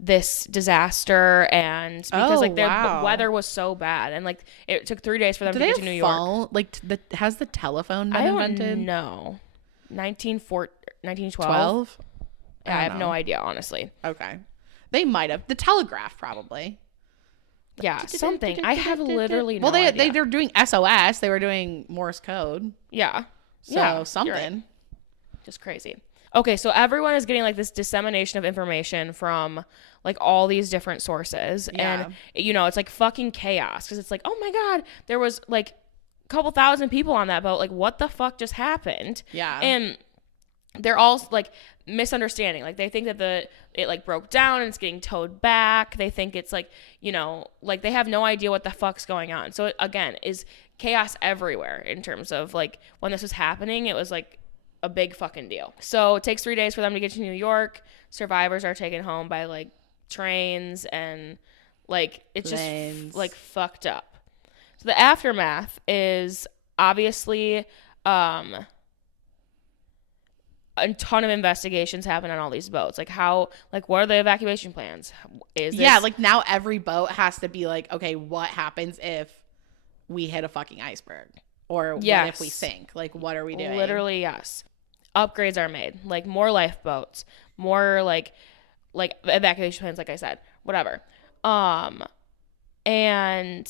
disaster, and because the weather was so bad, and like it took 3 days for them to get to New York. Like has the telephone been invented? I don't know. 1912? 12? Yeah, I have no idea, honestly. Okay. They might have. The telegraph, probably. Yeah, something. I have literally no idea. They're doing SOS. They were doing Morse code. Yeah. So something. Right. Just crazy. Okay, so everyone is getting like this dissemination of information from like all these different sources. Yeah. And, it's like fucking chaos, because it's like, oh my God, there was like a couple thousand people on that boat. Like, what the fuck just happened? Yeah. And they're all like misunderstanding. Like, they think that it like broke down and it's getting towed back. They think it's like, like they have no idea what the fuck's going on. So again, is chaos everywhere in terms of like when this was happening, it was like a big fucking deal. So it takes 3 days for them to get to New York. Survivors are taken home by like trains, and like it's just like fucked up. So the aftermath is obviously a ton of investigations happen on all these boats. Like what are the evacuation plans? Like now every boat has to be like, okay, what happens if we hit a fucking iceberg? Or what if we sink? Like, what are we doing? Literally, yes. Upgrades are made. Like, more lifeboats. More, like evacuation plans, like I said. Whatever. And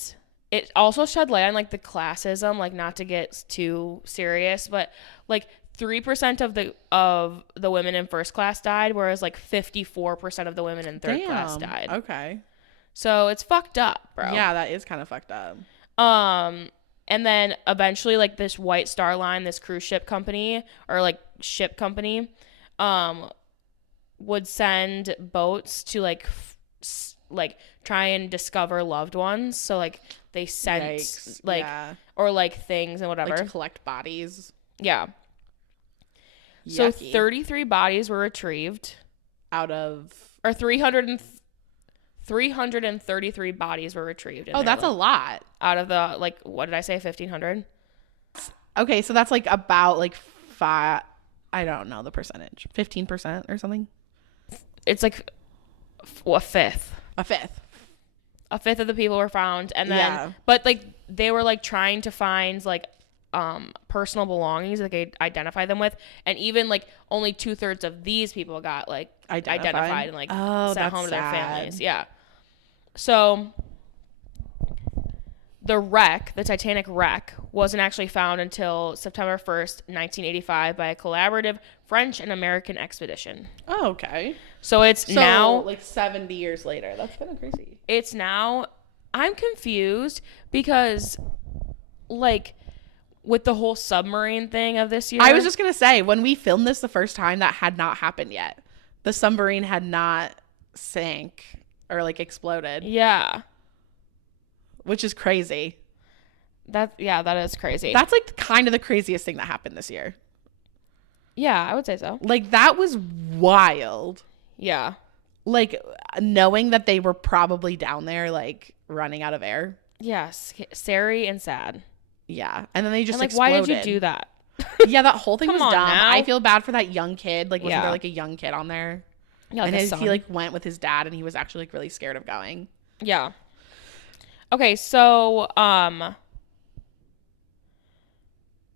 it also shed light on, like, the classism. Like, not to get too serious, but, like, 3% of the women in first class died, whereas, like, 54% of the women in third class died. Okay. So, it's fucked up, bro. Yeah, that is kind of fucked up. And then eventually, like, this White Star Line, this cruise ship company, or, like, ship company, would send boats to, like, like try and discover loved ones. So like they sent Yikes. like or like things and whatever. Like to collect bodies. Yeah. Yucky. So 33 bodies were retrieved out of, or 333 bodies were retrieved. Oh, that's a lot. Out of the, like, what did I say, 1,500? Okay, so that's like about like I don't know the percentage, 15% or something. It's like a fifth. A fifth of the people were found, and then but like they were like trying to find like personal belongings that they could identify them with, and even like only 2/3 of these people got like identified and like sent home to their families. Yeah. So the Titanic wreck, wasn't actually found until September 1st, 1985 by a collaborative French and American expedition. Oh, okay. So it's now like 70 years later. That's kind of crazy. It's now, I'm confused because like with the whole submarine thing of this year. I was just going to say, when we filmed this the first time, that had not happened yet. The submarine had not sank or like exploded. Yeah. Which is crazy. That is crazy. That's like kind of the craziest thing that happened this year. Yeah, I would say so. Like that was wild. Yeah. Like knowing that they were probably down there like running out of air. Yes. Scary and sad. Yeah. And then they just like, exploded. why did you do that? Yeah, that whole thing was dumb. Now. I feel bad for that young kid. Like wasn't there like a young kid on there? Yeah, and he like went with his dad and he was actually like really scared of going. Yeah. Okay, so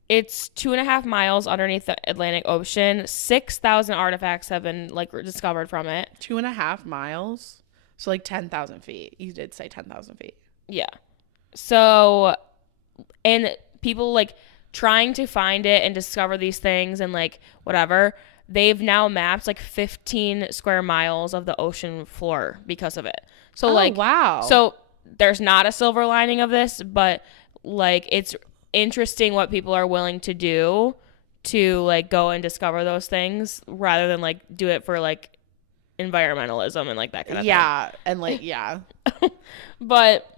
it's 2.5 miles underneath the Atlantic Ocean. 6,000 artifacts have been like discovered from it. 2.5 miles, so like 10,000 feet. You did say 10,000 feet. Yeah. So, and people like trying to find it and discover these things and like whatever. They've now mapped like 15 square miles of the ocean floor because of it. So wow. So there's not a silver lining of this, but like it's interesting what people are willing to do to like go and discover those things rather than like do it for like environmentalism and like that kind of thing. Yeah, and like But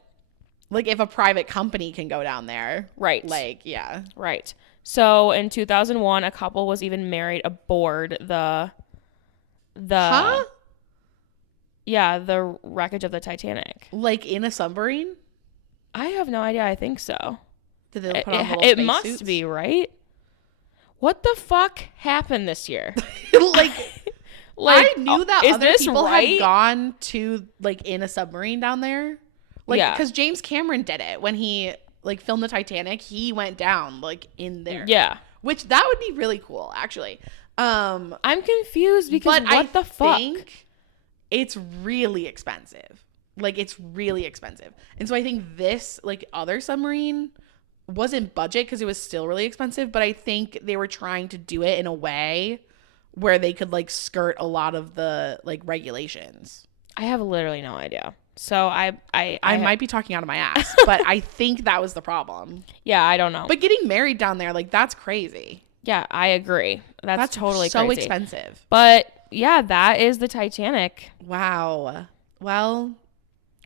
like if a private company can go down there, right? Like yeah, right. So in 2001, a couple was even married aboard the Yeah, the wreckage of the Titanic. Like in a submarine? I have no idea. I think so. Did they put on it must suits? Be, right? What the fuck happened this year? like I knew that other people had gone to like in a submarine down there. Like because James Cameron did it when he like filmed the Titanic. He went down like in there. Yeah. Which that would be really cool, actually. I'm confused because what the fuck? It's really expensive. Like it's really expensive. And so I think this like other submarine wasn't budget because it was still really expensive, but I think they were trying to do it in a way where they could like skirt a lot of the like regulations. I have literally no idea. So I might be talking out of my ass, but I think that was the problem. Yeah, I don't know. But getting married down there, like that's crazy. Yeah, I agree. That's totally so crazy. Expensive. But yeah, that is the Titanic. Wow. Well,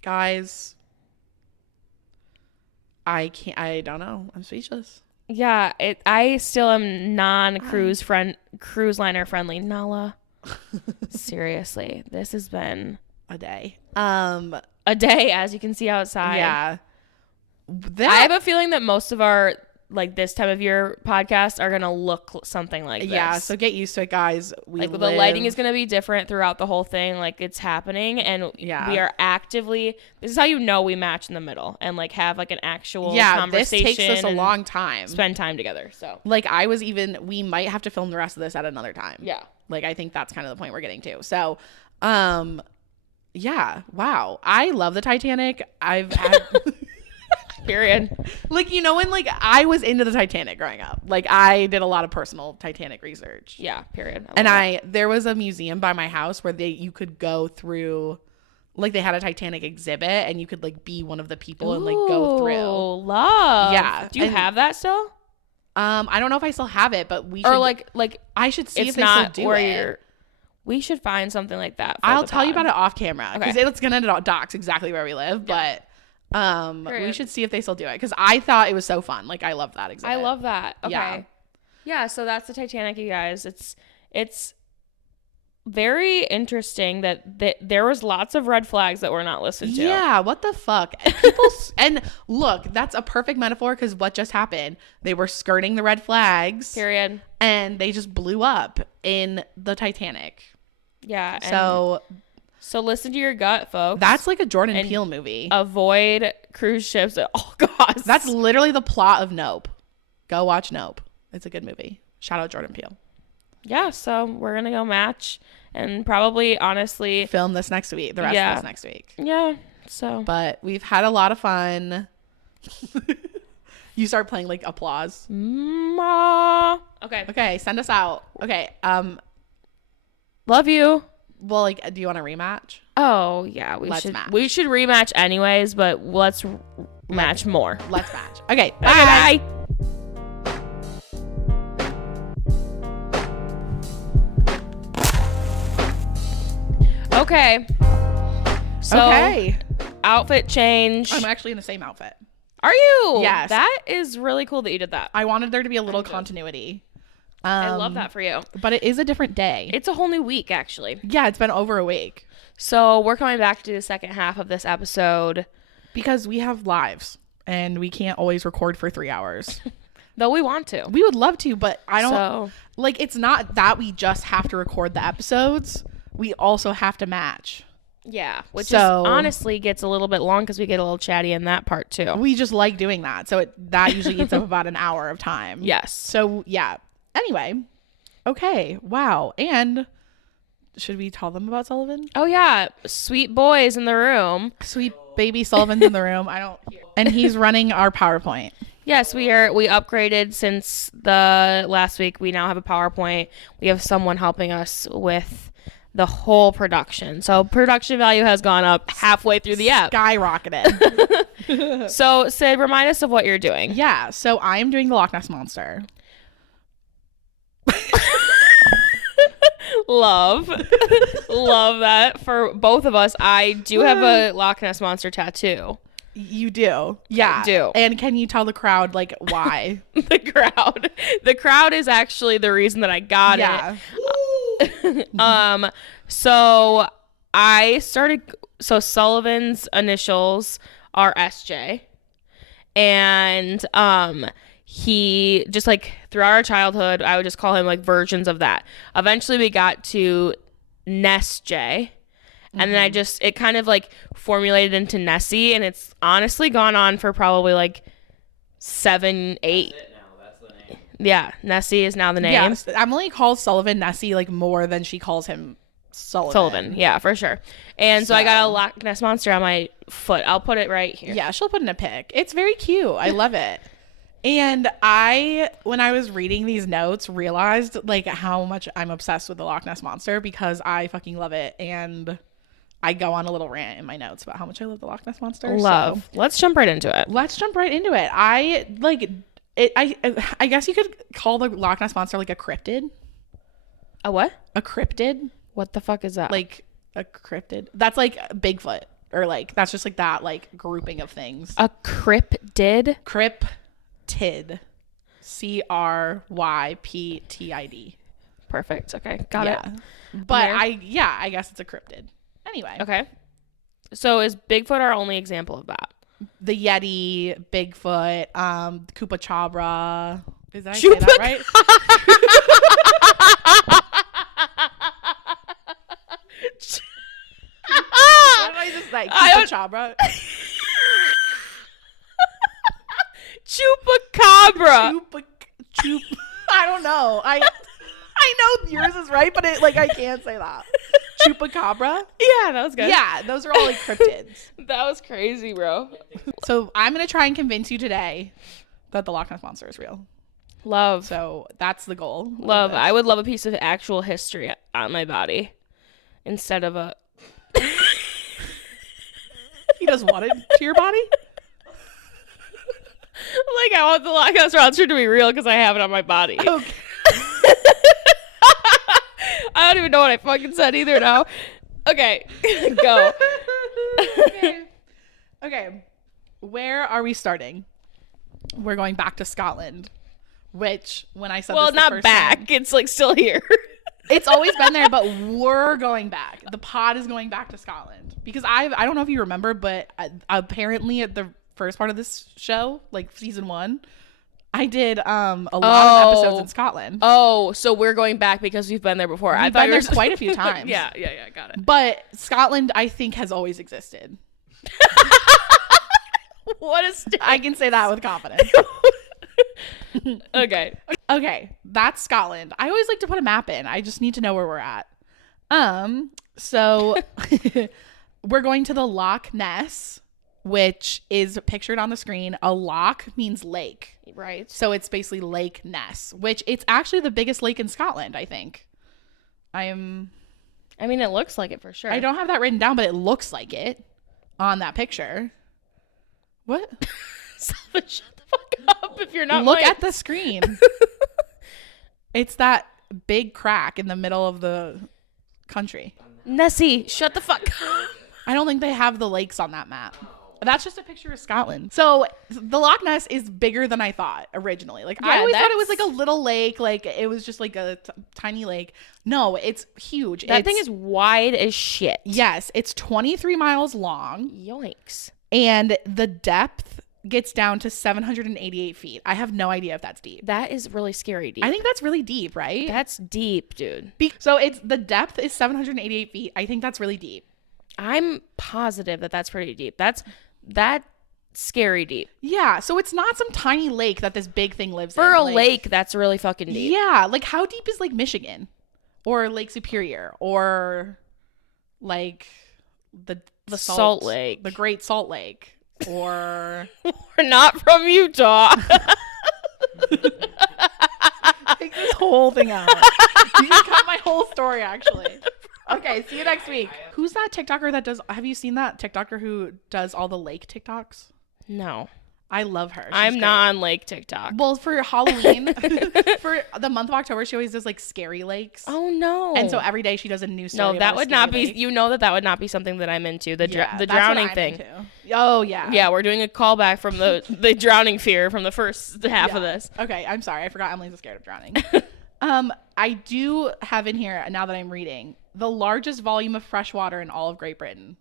guys, I don't know. I'm speechless. Yeah, I still am non-cruise liner friendly. Nala. Seriously, this has been a day. A day, as you can see outside. Yeah. I have a feeling that most of our like this time of year podcasts are gonna look something like this. Yeah, so get used to it, guys. The lighting is gonna be different throughout the whole thing. Like it's happening, and we are actively. This is how you know we match in the middle and like have like an actual conversation. This takes us a long time. Spend time together. So like we might have to film the rest of this at another time. Yeah, like I think that's kind of the point we're getting to. So, yeah, wow, I love the Titanic. I've had. Period. Like, you know, when like I was into the Titanic growing up, like I did a lot of personal Titanic research. Yeah, period. There was a museum by my house where you could go through, like they had a Titanic exhibit and you could like be one of the people and like go through. Oh, love. Yeah. Do you have that still? I don't know if I still have it, but we should. Or like I should see if they still do it. We should find something like that. I'll tell you about it off camera because it's gonna dox exactly where we live, but we should see if they still do it because I thought it was so fun. Like I love that exhibit. I love that. Okay. Yeah. So that's the Titanic, you guys. It's very interesting that there was lots of red flags that were not listed to. Yeah, what the fuck? People and look, that's a perfect metaphor because what just happened? They were skirting the red flags. Period. And they just blew up in the Titanic. Yeah. So listen to your gut, folks. That's like a Jordan Peele movie. Avoid cruise ships at all costs. That's literally the plot of Nope. Go watch Nope. It's a good movie. Shout out Jordan Peele. Yeah, so we're going to go match and probably, honestly... film this next week. The rest of this next week. Yeah, so... But we've had a lot of fun. You start playing, like, applause. Okay. Okay, send us out. Okay, love you. Well, like, do you want a rematch? Oh, yeah, we should rematch anyways, but let's match more. Let's match. Okay, bye. Okay. So, outfit change. I'm actually in the same outfit. Are you? Yes. That is really cool that you did that. I wanted there to be a little continuity. I love that for you. But it is a different day. It's a whole new week, actually. Yeah, it's been over a week. So we're coming back to the second half of this episode. Because we have lives. And we can't always record for 3 hours. Though we want to. We would love to, but I don't... Like, it's not that we just have to record the episodes. We also have to match. Yeah, which honestly gets a little bit long because we get a little chatty in that part too. We just like doing that. So that usually eats up about an hour of time. Yes. So yeah. Anyway. Okay. Wow. And should we tell them about Sullivan? Oh yeah. Sweet boys in the room. Sweet baby Sullivan's in the room. And he's running our PowerPoint. Yes, we upgraded since the last week. We now have a PowerPoint. We have someone helping us with the whole production. So production value has gone up halfway through the app. Skyrocketed. So Sid, remind us of what you're doing. Yeah. So I'm doing the Loch Ness Monster. Love that for both of us. I do have a Loch Ness Monster tattoo. You do? Yeah. I do. And can you tell the crowd, like, why? The crowd is actually the reason that I got it. So I started, so Sullivan's initials are SJ, and he just, like, throughout our childhood, I would just call him, like, versions of that. Eventually we got to Ness J, and then it kind of, like, formulated into Nessie, and it's honestly gone on for probably, like, 7, 8. Yeah, Nessie is now the name. Yeah, Emily calls Sullivan Nessie, like, more than she calls him Sullivan. Yeah, for sure. And so I got a Loch Ness Monster on my foot. I'll put it right here. Yeah, she'll put in a pic. It's very cute. I love it. And when I was reading these notes, realized, like, how much I'm obsessed with the Loch Ness Monster because I fucking love it. And I go on a little rant in my notes about how much I love the Loch Ness Monster. So let's jump right into it. I guess you could call the Loch Ness Monster like a cryptid. A what? A cryptid. What the fuck is that? Like a cryptid. That's like Bigfoot, or like that's just like that like grouping of things. A cryptid. Cryptid. CRYPTID. Perfect. Okay, got it. But I guess it's a cryptid. Anyway. Okay. So is Bigfoot our only example of that? The Yeti, Bigfoot, Koopa Chabra. Is that I say that right? What did I just say? Koopa Chabra. Chupacabra. I don't know. I know yours is right, but I can't say that. Chupacabra? Yeah, that was good. Yeah, those are all like cryptids. That was crazy, bro. So I'm going to try and convince you today that the Loch Ness Monster is real. Love. So that's the goal. Love. I would love a piece of actual history on my body instead of a... He does what to your body? Like, I want the Loch Ness Monster to be real because I have it on my body. Okay. I don't even know what I fucking said either now. Okay, go. Okay. Where are we starting? We're going back to Scotland, which when I said this the not first back. time, It's like still here. it's always been there, but we're going back. The pod is going back to Scotland because I don't know if you remember, but apparently at the first part of this show, like season 1, I did a lot of episodes in Scotland. Oh, so we're going back because we've been there before. I've been there quite a few times. Yeah, got it. But Scotland, I think, has always existed. What a stick. I can say that with confidence. Okay, that's Scotland. I always like to put a map in. I just need to know where we're at. So we're going to the Loch Ness, which is pictured on the screen. A loch means lake. Right. So it's basically Lake Ness, which it's actually the biggest lake in Scotland, I think. I mean, it looks like it for sure. I don't have that written down, but it looks like it on that picture. What? Shut the fuck up if you're not. Look at the screen. It's that big crack in the middle of the country. Nessie, shut the fuck up. I don't think they have the lakes on that map. That's just a picture of Scotland. So the Loch Ness is bigger than I thought originally. Like, I always thought it was like a little lake. Like, it was just like a tiny lake. No, it's huge. That thing is wide as shit. Yes, it's 23 miles long. Yikes. And the depth gets down to 788 feet. I have no idea if that's deep. That is really scary deep. I think that's really deep, right? That's deep, dude. So the depth is 788 feet. I think that's really deep. I'm positive that that's pretty deep. That's scary deep. Yeah, so it's not some tiny lake that this big thing lives in. For a lake, that's really fucking deep. Yeah, like how deep is Lake Michigan? Or Lake Superior? Or like the Salt Lake. The Great Salt Lake? Or we're not from Utah. Take this whole thing out. You can cut my whole story, actually. Okay, see you next week. Who's that TikToker that does? Have you seen that TikToker who does all the lake TikToks? No. I love her. I'm not on lake TikTok. Well, for Halloween, for the month of October, she always does like scary lakes. Oh no! And so every day she does a new story. No, that would not be. Lake. You know that would not be something that I'm into. The drowning thing. Into. Oh yeah. Yeah, we're doing a callback from the drowning fear from the first half of this. Okay, I'm sorry. I forgot Emily's scared of drowning. I do have in here now that I'm reading the largest volume of fresh water in all of Great Britain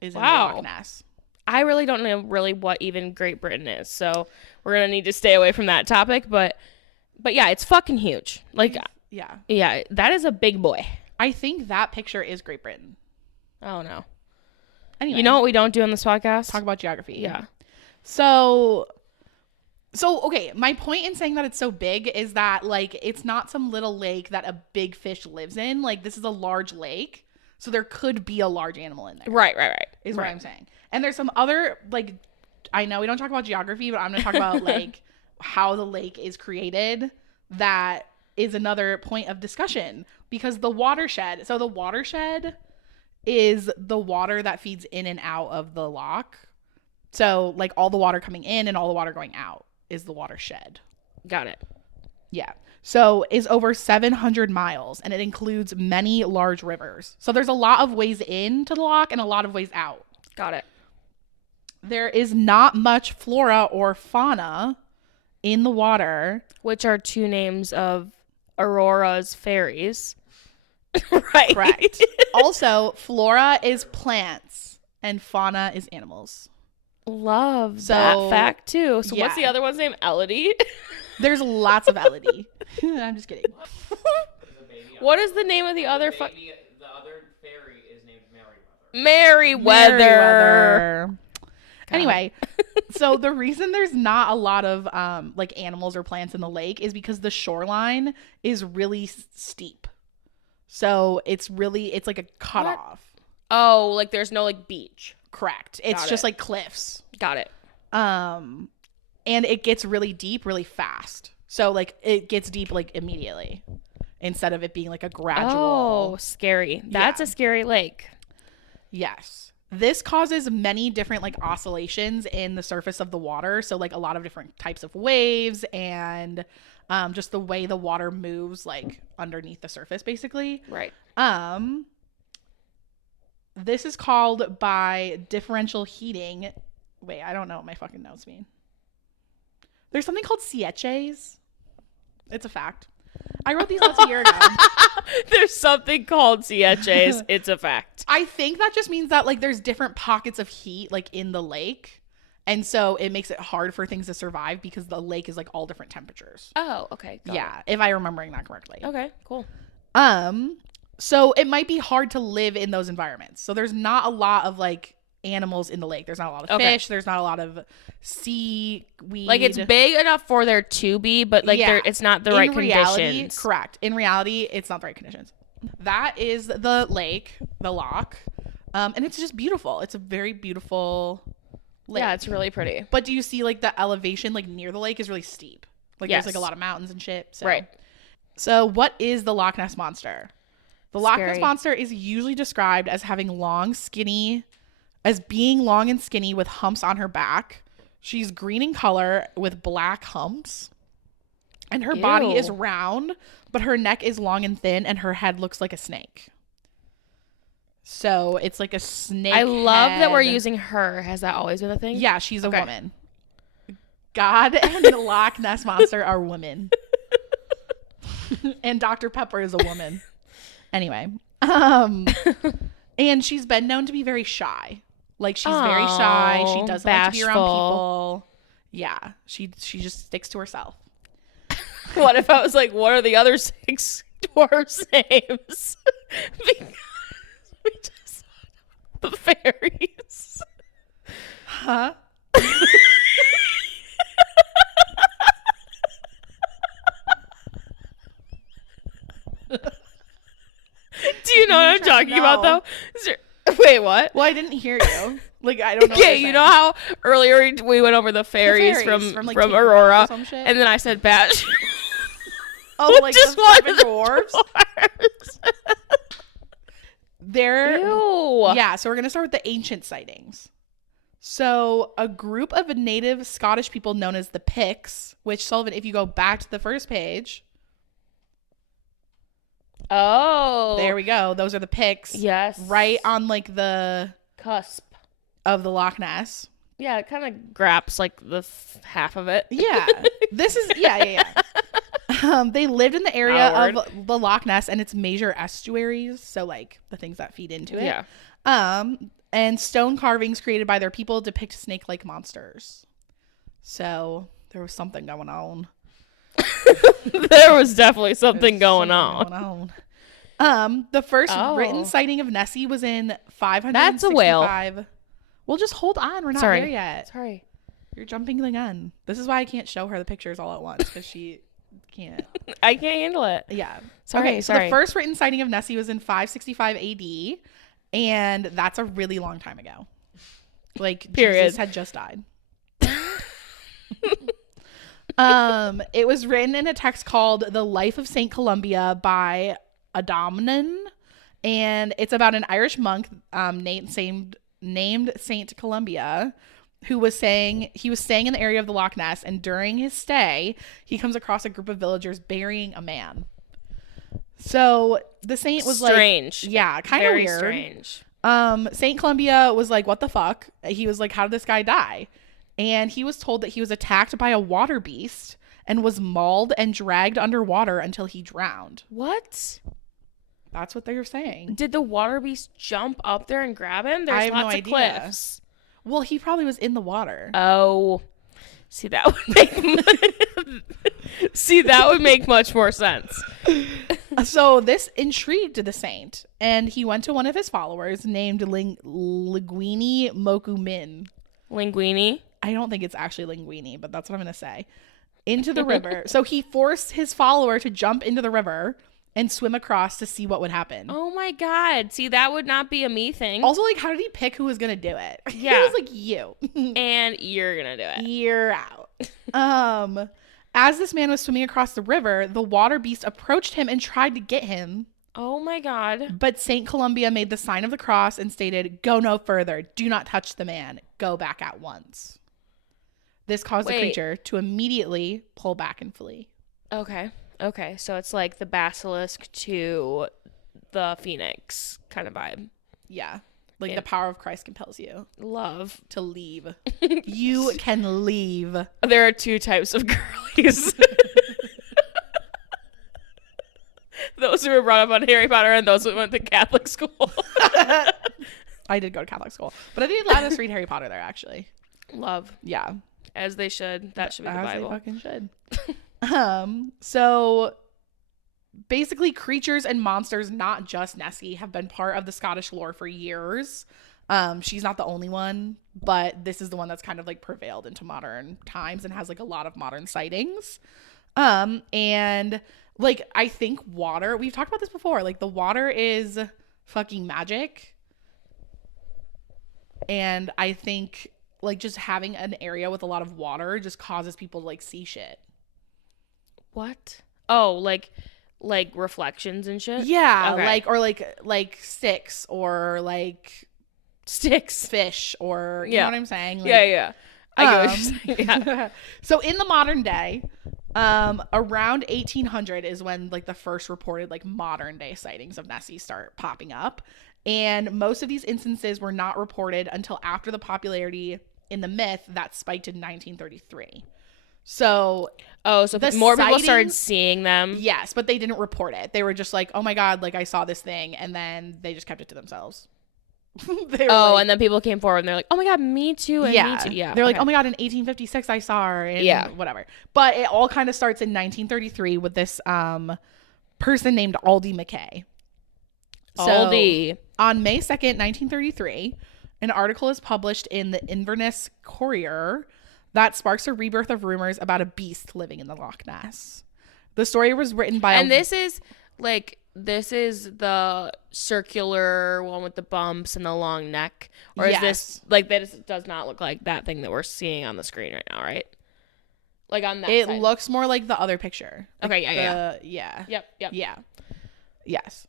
is in the Loch Ness. I really don't know what even Great Britain is, so we're gonna need to stay away from that topic. But yeah, it's fucking huge. Like, yeah, that is a big boy. I think that picture is Great Britain. Oh no. Anyway, you know what we don't do on this podcast? Talk about geography. Yeah. So okay, my point in saying that it's so big is that like it's not some little lake that a big fish lives in. Like this is a large lake, so there could be a large animal in there. Right. Is what I'm saying. And there's some other, like, I know we don't talk about geography, but I'm going to talk about, like, how the lake is created. That is another point of discussion. Because the watershed is the water that feeds in and out of the loch. So, like, all the water coming in and all the water going out is the watershed. Got it. Yeah. So, is over 700 miles, and it includes many large rivers. So, there's a lot of ways into the loch and a lot of ways out. Got it. There is not much flora or fauna in the water. Which are two names of Aurora's fairies. Right. Correct. Also, flora is plants and fauna is animals. Love that fact too. So what's the other one's name? Elodie? There's lots of Elodie. I'm just kidding. What is the name of the other the other fairy is named Merryweather. Merryweather. Anyway, so the reason there's not a lot of like animals or plants in the lake is because the shoreline is really steep. So it's like a cutoff. Oh, like there's no like beach. Correct. It's just like cliffs. Got it. And it gets really deep really fast. So like it gets deep like immediately instead of it being like a gradual. Oh, scary. That's a scary lake. Yes. This causes many different like oscillations in the surface of the water. So like a lot of different types of waves and just the way the water moves like underneath the surface basically. Right. This is called by differential heating. Wait, I don't know what my fucking notes mean. There's something called sieches. It's a fact. I wrote these notes a year ago. There's something called sieches. It's a fact. I think that just means that like there's different pockets of heat like in the lake. And so it makes it hard for things to survive because the lake is like all different temperatures. Oh, okay. Yeah, if I'm remembering that correctly. Okay, cool. So it might be hard to live in those environments. So there's not a lot of like animals in the lake. There's not a lot of fish. There's not a lot of seaweed. Like it's big enough for there to be, but like it's not the right conditions. Correct. In reality, it's not the right conditions. That is the lake, the loch. And it's just beautiful. It's a very beautiful lake. Yeah, it's really pretty. But do you see like the elevation like near the lake is really steep. Like there's like a lot of mountains and shit. So. Right. So what is the Loch Ness Monster? The Loch Ness Monster is usually described as having being long and skinny with humps on her back. She's green in color with black humps. And her body is round, but her neck is long and thin and her head looks like a snake. So it's like a snake. I love that we're using her. Has that always been a thing? Yeah, she's a woman. God and the Loch Ness Monster are women. And Dr. Pepper is a woman. Anyway. And she's been known to be very shy. Like she's very shy. She doesn't like to be around people. Yeah. She just sticks to herself. What if I was like, what are the other 6 dwarves' names? Because we just saw the fairies. Huh? Do you know what I'm talking about, though? Wait, what? Well, I didn't hear you. Like, I don't know. Okay, you know how earlier we went over the fairies from Aurora, and then I said Batch. Oh, like just the 7 dwarves? Yeah, so we're going to start with the ancient sightings. So a group of native Scottish people known as the Picts, which, Sullivan, if you go back to the first page. Oh. There we go. Those are the Picts. Yes. Right on like the cusp of the Loch Ness. Yeah, it kind of graps like the half of it. Yeah. This is, yeah. They lived in the area of the Loch Ness and its major estuaries. So like the things that feed into it. Yeah. And stone carvings created by their people depict snake-like monsters. So there was something going on. There was definitely something going on. The first written sighting of Nessie was in 565. That's a whale. Well, just hold on. We're not there yet. Sorry. You're jumping the gun. This is why I can't show her the pictures all at once, because she can't. I can't handle it. Yeah. Sorry. So the first written sighting of Nessie was in 565 AD, and that's a really long time ago. Like, Jesus had just died. It was written in a text called The Life of St. Columba by Audiobinger, and it's about an Irish monk named Saint Columba, who was staying in the area of the Loch Ness, and during his stay, he comes across a group of villagers burying a man. So the saint was strange. Like, yeah, kind of weird. Very strange. Saint Columba was like, what the fuck? He was like, how did this guy die? And he was told that he was attacked by a water beast and was mauled and dragged underwater until he drowned. What? That's what they were saying. Did the water beast jump up there and grab him? There's I have lots no of idea. cliffs. Well, he probably was in the water. Oh. See, that would make much more sense. So this intrigued the saint, and he went to one of his followers named Linguini Mokumin. Linguini? I don't think it's actually Linguini, but that's what I'm going to say. Into the river. So he forced his follower to jump into the river and swim across to see what would happen. Oh my God. See, that would not be a me thing. Also, like, how did he pick who was going to do it? Yeah. He was like, you. And you're going to do it. You're out. As this man was swimming across the river, the water beast approached him and tried to get him, Oh my God. But St. Columbia made the sign of the cross and stated, "Go no further. Do not touch the man. Go back at once." This caused the creature to immediately pull back and flee. Okay. So it's like the basilisk to the phoenix kind of vibe. Yeah. Like the power of Christ compels you. Love. To leave. You can leave. There are 2 types of girlies. Those who were brought up on Harry Potter and those who went to Catholic school. I did go to Catholic school. But I did let us read Harry Potter there, actually. Love. Yeah. As they should. That should be the Bible. As they fucking should. So basically creatures and monsters, not just Nessie, have been part of the Scottish lore for years. She's not the only one, but this is the one that's kind of like prevailed into modern times and has like a lot of modern sightings. And like I think water, we've talked about this before, like the water is fucking magic. And I think like just having an area with a lot of water just causes people to like see shit. What? Oh, like reflections and shit? Yeah, okay. like sticks or like sticks, fish, or you know what I'm saying? Like, yeah. I get what you're saying. Yeah. So in the modern day, around 1800 is when like the first reported like modern day sightings of Nessie start popping up. And most of these instances were not reported until after the popularity in the myth that spiked in 1933. So more people started seeing them. Yes, but they didn't report it. They were just like, "Oh my God, like I saw this thing," and then they just kept it to themselves. And then people came forward and they're like, "Oh my God, me too." And me too. Yeah. They're like, "Oh my God, in 1856 I saw her," and whatever. But it all kind of starts in 1933 with this person named Aldy McKay. Aldy. On May 2nd, 1933, an article is published in the Inverness Courier that sparks a rebirth of rumors about a beast living in the Loch Ness. The story was written by this is the circular one with the bumps and the long neck, or is this like that? Does not look like that thing that we're seeing on the screen right now, right? Like on that it side. Looks more like the other picture. Like yeah. Yep. Yeah. Yes.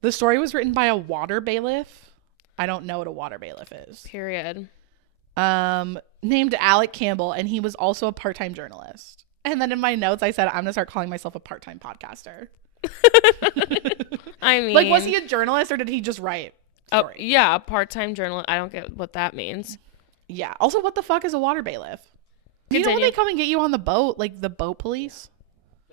The story was written by a water bailiff. I don't know what a water bailiff is. Period. Named Alec Campbell, and he was also a part-time journalist. And then in my notes, I said, I'm going to start calling myself a part-time podcaster. I mean... Like, was he a journalist, or did he just write stories? Oh, yeah, a part-time journalist. I don't get what that means. Yeah. Also, what the fuck is a water bailiff? Do you know when they come and get you on the boat? Like, the boat police?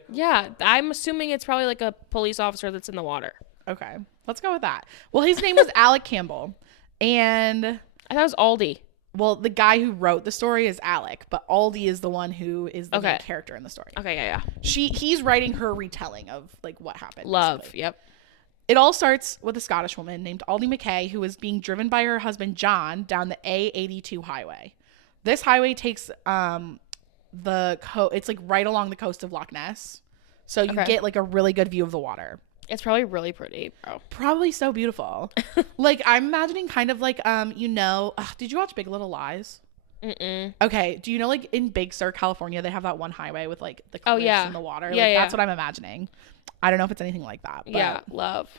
Yeah, I'm assuming it's probably like a police officer that's in the water. Okay, let's go with that. Well, his name was Alec Campbell, and... I thought it was Aldy. Well, the guy who wrote the story is Alec, but Aldy is the one who is the main character in the story. Okay, yeah. He's writing her retelling of like what happened. Love, basically. Yep. It all starts with a Scottish woman named Aldy McKay who is being driven by her husband John down the A82 highway. This highway takes it's like right along the coast of Loch Ness, so you get like a really good view of the water. It's probably really pretty, bro. Probably so beautiful. Like, I'm imagining kind of like, did you watch Big Little Lies? Mm-mm. Okay. Do you know, like, in Big Sur, California, they have that one highway with, like, the cliffs and the water? Yeah, That's what I'm imagining. I don't know if it's anything like that. But, yeah, love.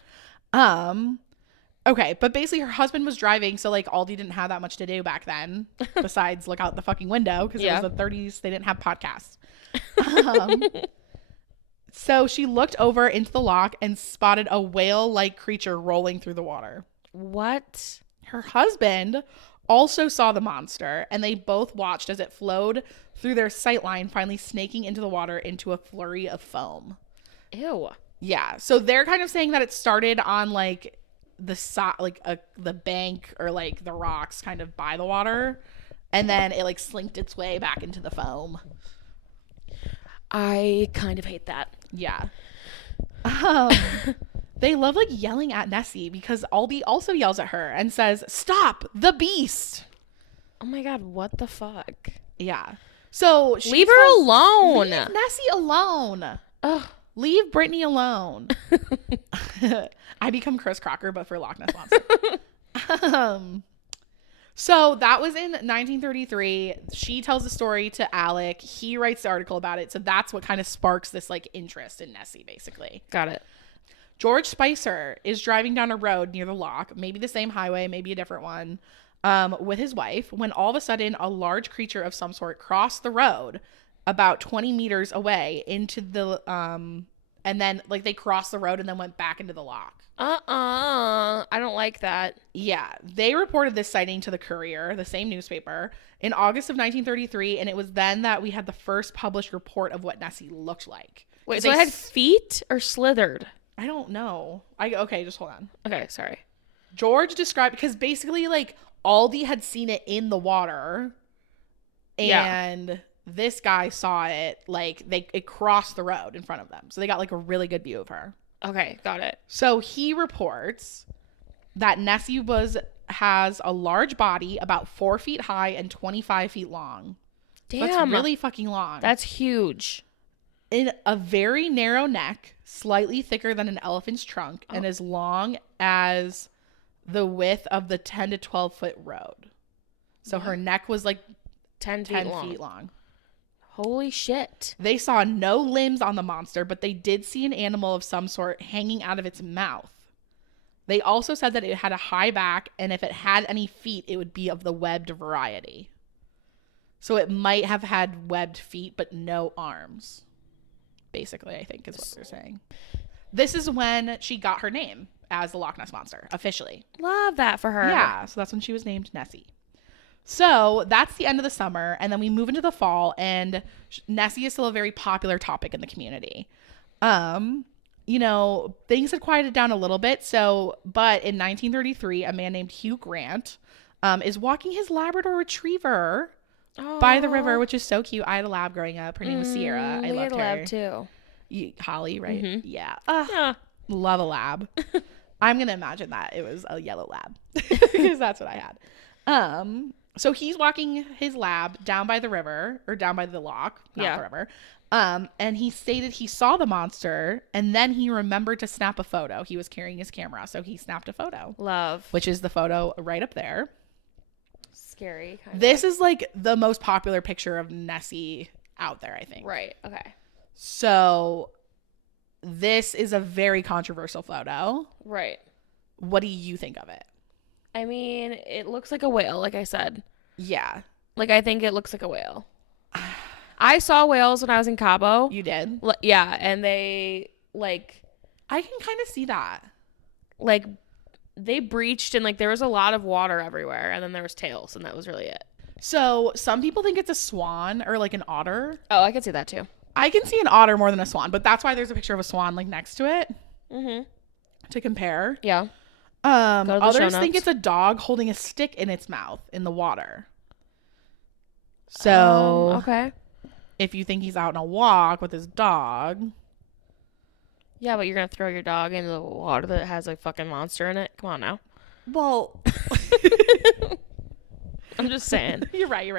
Okay, but basically her husband was driving, so, like, Aldi didn't have that much to do back then, besides look out the fucking window, because it was the 30s, they didn't have podcasts. So she looked over into the loch and spotted a whale-like creature rolling through the water. What? Her husband also saw the monster, and they both watched as it flowed through their sightline, finally snaking into the water into a flurry of foam. Ew. Yeah, so they're kind of saying that it started on like the bank or like the rocks kind of by the water, and then it like slinked its way back into the foam. I kind of hate that. Yeah. They love like yelling at Nessie because Aldi also yells at her and says, "Stop the beast." Oh my God, what the fuck? Yeah. So leave her alone. Leave Nessie alone. Ugh. Leave Brittany alone. I become Chris Crocker, but for Loch Ness Monster. So that was in 1933. She tells the story to Alec. He writes the article about it. So that's what kind of sparks this like interest in Nessie, basically. Got it. George Spicer is driving down a road near the loch, maybe the same highway, maybe a different one, with his wife, when all of a sudden a large creature of some sort crossed the road about 20 meters away into the, and then like they crossed the road and then went back into the loch. I don't like that. Yeah. They reported this sighting to the Courier, the same newspaper, in August of 1933, and it was then that we had the first published report of what Nessie looked like. Wait, so it had feet or slithered? I don't know. Okay, just hold on. Okay, sorry. George described, because basically like Aldi had seen it in the water, and this guy saw it, like it crossed the road in front of them. So they got like a really good view of her. Okay, got it. So he reports that Nessie has a large body, about 4 feet high and 25 feet long. Damn. So that's really fucking long. That's huge. In a very narrow neck, slightly thicker than an elephant's trunk, and as long as the width of the 10 to 12 foot road. So her neck was like 10 feet long. Holy shit. They saw no limbs on the monster, but they did see an animal of some sort hanging out of its mouth. They also said that it had a high back, and if it had any feet, it would be of the webbed variety. So it might have had webbed feet, but no arms. Basically, I think is what they're saying. This is when she got her name as the Loch Ness Monster, officially. Love that for her. Yeah, so that's when she was named Nessie. So that's the end of the summer, and then we move into the fall, and Nessie is still a very popular topic in the community. You know, things had quieted down a little bit, but in 1933, a man named Hugh Grant is walking his Labrador Retriever by the river, which is so cute. I had a lab growing up. Her name was Sierra. I loved her. Lab too. Holly, right? Mm-hmm. Yeah. Love a lab. I'm going to imagine that it was a yellow lab because that's what I had. So he's walking his lab down by the river, or down by the loch, not the river. And he stated he saw the monster, and then he remembered to snap a photo. He was carrying his camera, so he snapped a photo. Love. Which is the photo right up there. Scary. This is like the most popular picture of Nessie out there, I think. Right. Okay. So this is a very controversial photo. Right. What do you think of it? I mean, it looks like a whale, like I said. Yeah. Like, I think it looks like a whale. I saw whales when I was in Cabo. You did? Yeah, and they, like... I can kind of see that. Like, they breached, and, like, there was a lot of water everywhere, and then there was tails, and that was really it. So, some people think it's a swan or, like, an otter. Oh, I can see that, too. I can see an otter more than a swan, but that's why there's a picture of a swan, like, next to it. Mm-hmm. To compare. Yeah. Others think it's a dog holding a stick in its mouth in the water. So, okay. If you think he's out on a walk with his dog. Yeah, but you're going to throw your dog into the water that has a fucking monster in it? Come on now. Well, I'm just saying. You're right.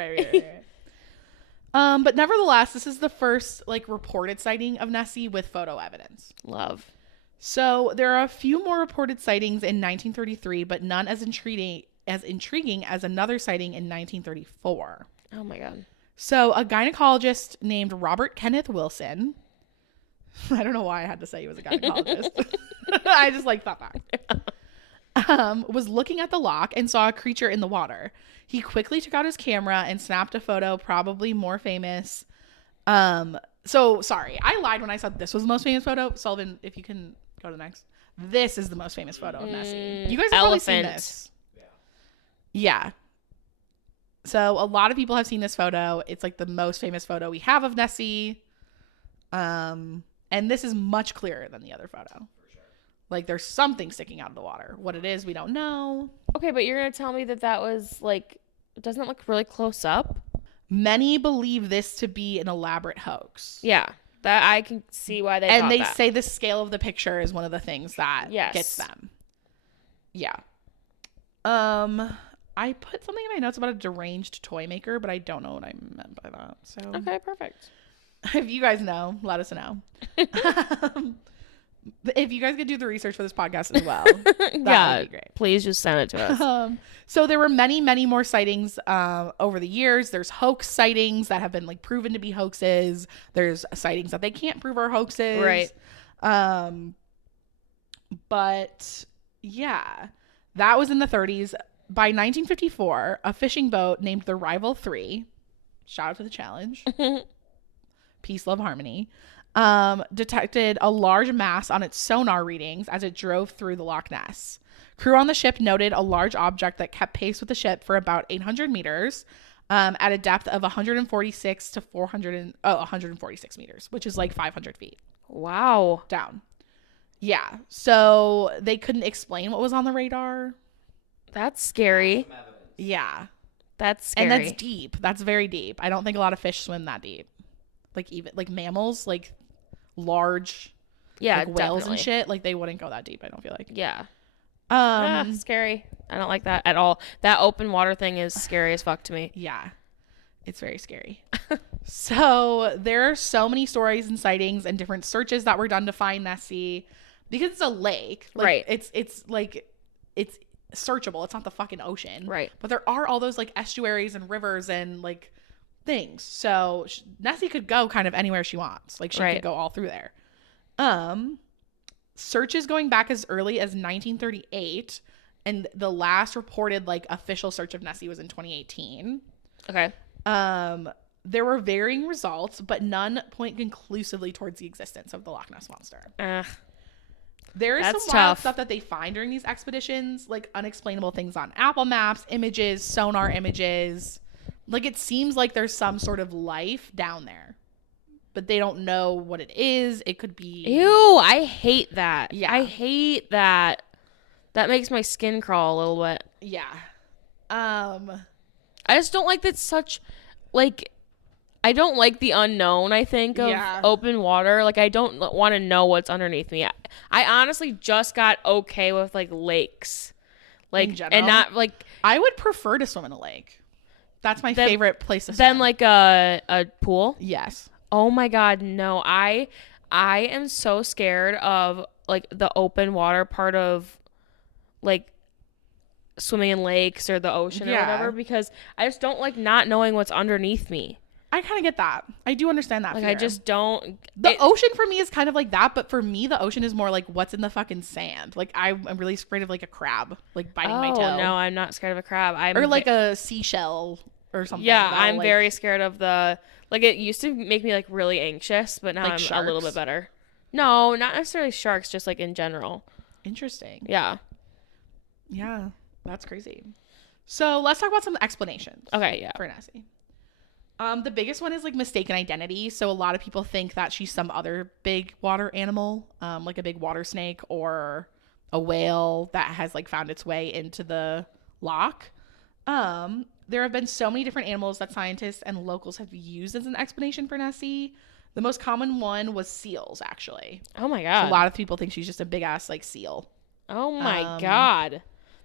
But nevertheless, this is the first like reported sighting of Nessie with photo evidence. Love. So there are a few more reported sightings in 1933, but none as intriguing as another sighting in 1934. Oh my God. So a gynecologist named Robert Kenneth Wilson, I don't know why I had to say he was a gynecologist. I just like thought that. Was looking at the loch and saw a creature in the water. He quickly took out his camera and snapped a photo, probably more famous. So sorry, I lied when I said this was the most famous photo. Sullivan, if you can go to the next. This is the most famous photo of Nessie. You guys have probably seen this. Yeah. So a lot of people have seen this photo. It's like the most famous photo we have of Nessie. And this is much clearer than the other photo. For sure. Like there's something sticking out of the water. What it is, we don't know. Okay, but you're going to tell me that was like, doesn't it look really close up? Many believe this to be an elaborate hoax. Yeah. That I can see why they and they say the scale of the picture is one of the things that yes. gets them. Yeah. I put something in my notes about a deranged toy maker, but I don't know what I meant by that. So okay, perfect. If you guys know, let us know. If you guys could do the research for this podcast as well, that would be great. Please just send it to us. So there were many, many more sightings over the years. There's hoax sightings that have been like proven to be hoaxes. There's sightings that they can't prove are hoaxes. Right. But yeah, that was in the 30s. By 1954, a fishing boat named the Rival 3, shout out to the challenge, peace, love, harmony, detected a large mass on its sonar readings as it drove through the Loch Ness. Crew on the ship noted a large object that kept pace with the ship for about 800 meters at a depth of 146 to 146 meters, which is like 500 feet. Wow. Down. Yeah. So they couldn't explain what was on the radar. That's scary. Yeah. That's scary. And that's deep. That's very deep. I don't think a lot of fish swim that deep. Like even like mammals, like large like whales and shit, like they wouldn't go that deep, I don't feel like. Yeah. Scary. I don't like that at all. That open water thing is scary as fuck to me. Yeah. It's very scary. So there are so many stories and sightings and different searches that were done to find Nessie because it's a lake. Like, right. It's like it's searchable. It's not the fucking ocean. Right. But there are all those like estuaries and rivers and like things. So Nessie could go kind of anywhere she wants. Like she could go all through there. Searches going back as early as 1938, and the last reported like official search of Nessie was in 2018. Okay. There were varying results, but none point conclusively towards the existence of the Loch Ness Monster. There is some wild stuff that they find during these expeditions, like unexplainable things on Apple Maps, images, sonar images. Like it seems like there's some sort of life down there, but they don't know what it is. It could be. Ew, I hate that. Yeah. I hate that. That makes my skin crawl a little bit. Yeah. I just don't like that such, like, I don't like the unknown, I think, of open water. Like, I don't want to know what's underneath me. I honestly just got okay with, like, lakes. Like, in general, and not, like... I would prefer to swim in a lake. That's my favorite place to swim. Than, like, a pool? Yes. Oh, my God, no. I am so scared of, like, the open water part of, like... swimming in lakes or the ocean or whatever, because I just don't like not knowing what's underneath me. I kind of get that. I do understand that. Like fear. I just don't. The ocean for me is kind of like that, but for me the ocean is more like what's in the fucking sand. Like I'm really afraid of like a crab like biting my toe. Oh no, I'm not scared of a crab. Or like a seashell or something. Yeah, I'm like, very scared of the like. It used to make me like really anxious, but now like I'm sharks? A little bit better. No, not necessarily sharks, just like in general. Interesting. Yeah. Yeah. That's crazy. So let's talk about some explanations. Okay, yeah. For Nessie. The biggest one is like mistaken identity. So a lot of people think that she's some other big water animal, like a big water snake or a whale that has like found its way into the loch. There have been so many different animals that scientists and locals have used as an explanation for Nessie. The most common one was seals, actually. Oh my God. So a lot of people think she's just a big ass like seal. Oh my God.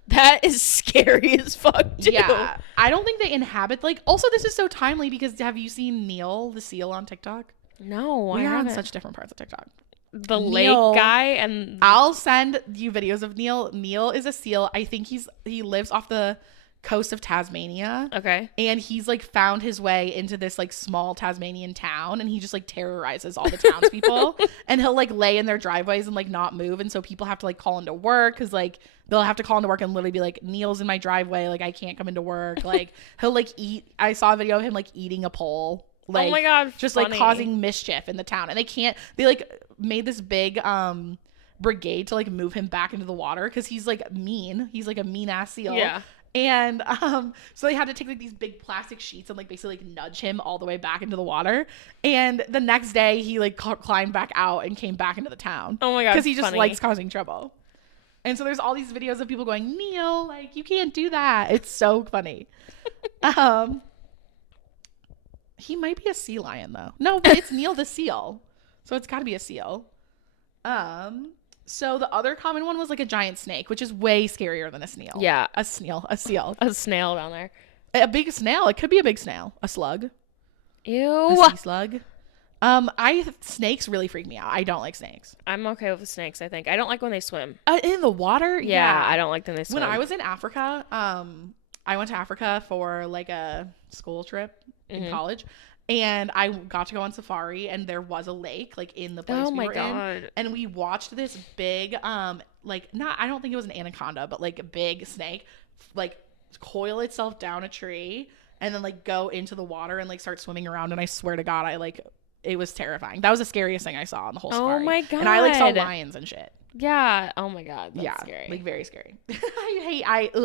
That is scary as fuck, too. Yeah. I don't think they inhabit, like, also this is so timely because have you seen Neil, the seal, on TikTok? No, we're on such different parts of TikTok. The Neil, lake guy and... I'll send you videos of Neil. Neil is a seal. I think he lives off the coast of Tasmania. Okay. And he's, like, found his way into this, like, small Tasmanian town, and he just, like, terrorizes all the townspeople. And he'll, like, lay in their driveways and, like, not move, and so people have to, like, call into work because, like, they'll have to call into work and literally be like, Neil's in my driveway, like, I can't come into work. Like, he'll, like, eat... I saw a video of him, like, eating a pole. Like, oh my God, just, funny. like, causing mischief in the town. And they, like, made this big, brigade to, like, move him back into the water because he's, like, mean. He's, like, a mean-ass seal. Yeah. And so they had to take like these big plastic sheets and like basically like nudge him all the way back into the water. And the next day he like climbed back out and came back into the town. Oh my God, because he just likes causing trouble. And so there's all these videos of people going, Neil, like you can't do that. It's so funny. He might be a sea lion though. No, but it's Neil the seal, so it's got to be a seal. So the other common one was like a giant snake, which is way scarier than a snail. Yeah. A seal. A snail down there. A big snail. It could be a big snail. A slug. Ew. A sea slug. Snakes really freak me out. I don't like snakes. I'm okay with the snakes, I think. I don't like when they swim. In the water? Yeah, I don't like when they swim. When I was in Africa, I went to Africa for like a school trip in college, and I got to go on safari, and there was a lake like in the place we were in, and we watched this big I don't think it was an anaconda, but like a big snake like coil itself down a tree and then like go into the water and like start swimming around, and I swear to God, it was terrifying. That was the scariest thing I saw on the whole safari. Oh my God. And I like saw lions and shit. Yeah. Oh my God. That's scary. Like very scary. Yucky.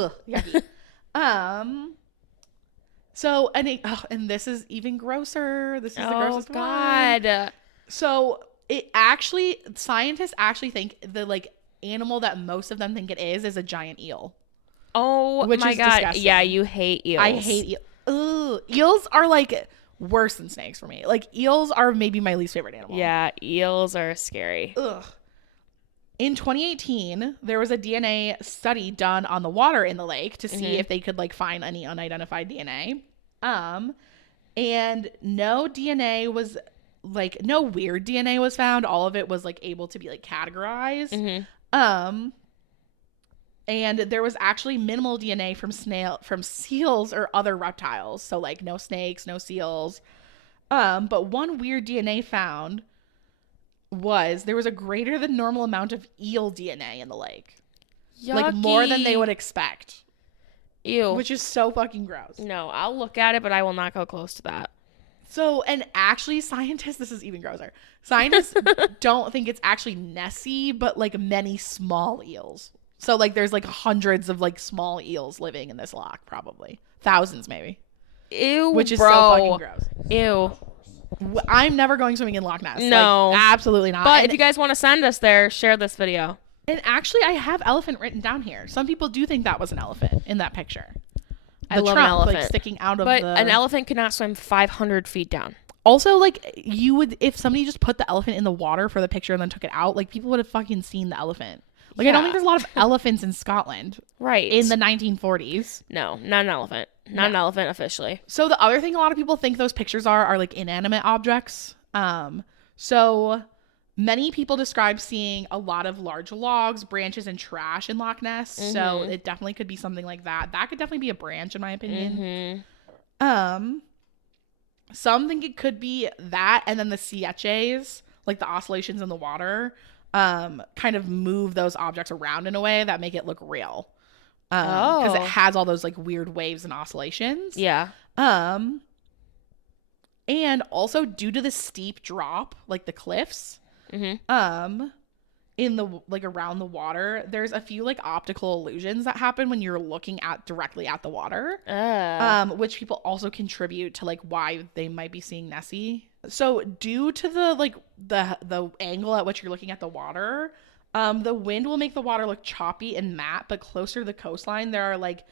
So, and this is even grosser. This is the grossest God. one. So scientists actually think the like animal that most of them think it is a giant eel. Oh my God. Disgusting. Yeah, you hate eels. I hate eels. Eels are like worse than snakes for me. Like eels are maybe my least favorite animal. Yeah, eels are scary. Ugh. In 2018, there was a DNA study done on the water in the lake to see if they could like find any unidentified DNA. And no weird DNA was found. All of it was like able to be like categorized. And there was actually minimal DNA from seals or other reptiles. So like no snakes, no seals. But one weird DNA found there was a greater than normal amount of eel DNA in the lake. Yucky. Like more than they would expect. Ew. Which is so fucking gross. No, I'll look at it, but I will not go close to that. So, and actually this is even grosser. Scientists don't think it's actually Nessie, but like many small eels. So like there's like hundreds of like small eels living in this loch, probably. Thousands maybe. Ew, which is bro. so fucking gross. Ew. I'm never going swimming in Loch Ness. No. Like, absolutely not. But if you guys want to send us there, share this video. And actually, I have elephant written down here. Some people do think that was an elephant in that picture. I love an elephant. Like, sticking out of but an elephant could not swim 500 feet down. Also, like, you would, if somebody just put the elephant in the water for the picture and then took it out, like, people would have fucking seen the elephant. Like, I don't think there's a lot of elephants in Scotland. Right. In the 1940s. No, not an elephant. Not an elephant officially. So the other thing a lot of people think those pictures are like inanimate objects. So many people describe seeing a lot of large logs, branches, and trash in Loch Ness. So it definitely could be something like that. That could definitely be a branch, in my opinion. Some think it could be that, and then the CHAs, like the oscillations in the water, kind of move those objects around in a way that make it look real. Because it has all those like weird waves and oscillations. Yeah. And also due to the steep drop, like the cliffs, in the like around the water, there's a few like optical illusions that happen when you're looking directly at the water, which people also contribute to like why they might be seeing Nessie. So due to the like the angle at which you're looking at the water, the wind will make the water look choppy and matte, but closer to the coastline, there are like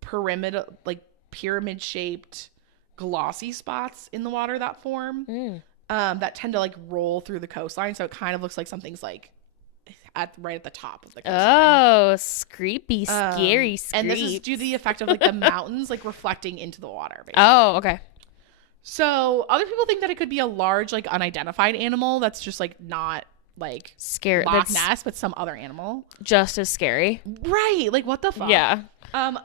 pyramid shaped glossy spots in the water that form that tend to like roll through the coastline. So it kind of looks like something's like right at the top of the coastline. Oh, scary. And this is due to the effect of like the mountains like reflecting into the water, basically. Oh, okay. So other people think that it could be a large like unidentified animal that's just like not like scary Loch Ness, but some other animal just as scary, right? Like what the fuck? Yeah.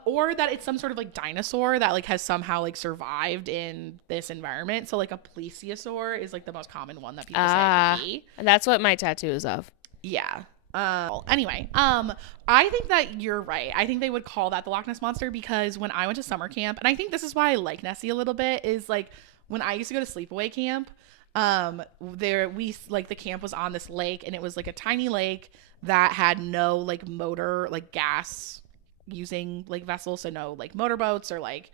Or that it's some sort of like dinosaur that like has somehow like survived in this environment. So like a plesiosaur is like the most common one that people say it could be. And that's what my tattoo is of. Yeah. Anyway, I think that you're right. I think they would call that the Loch Ness Monster because when I went to summer camp, and I think this is why I like Nessie a little bit, is like when I used to go to sleepaway camp, the camp was on this lake, and it was like a tiny lake that had no like motor, like gas using like vessels, so no like motorboats or like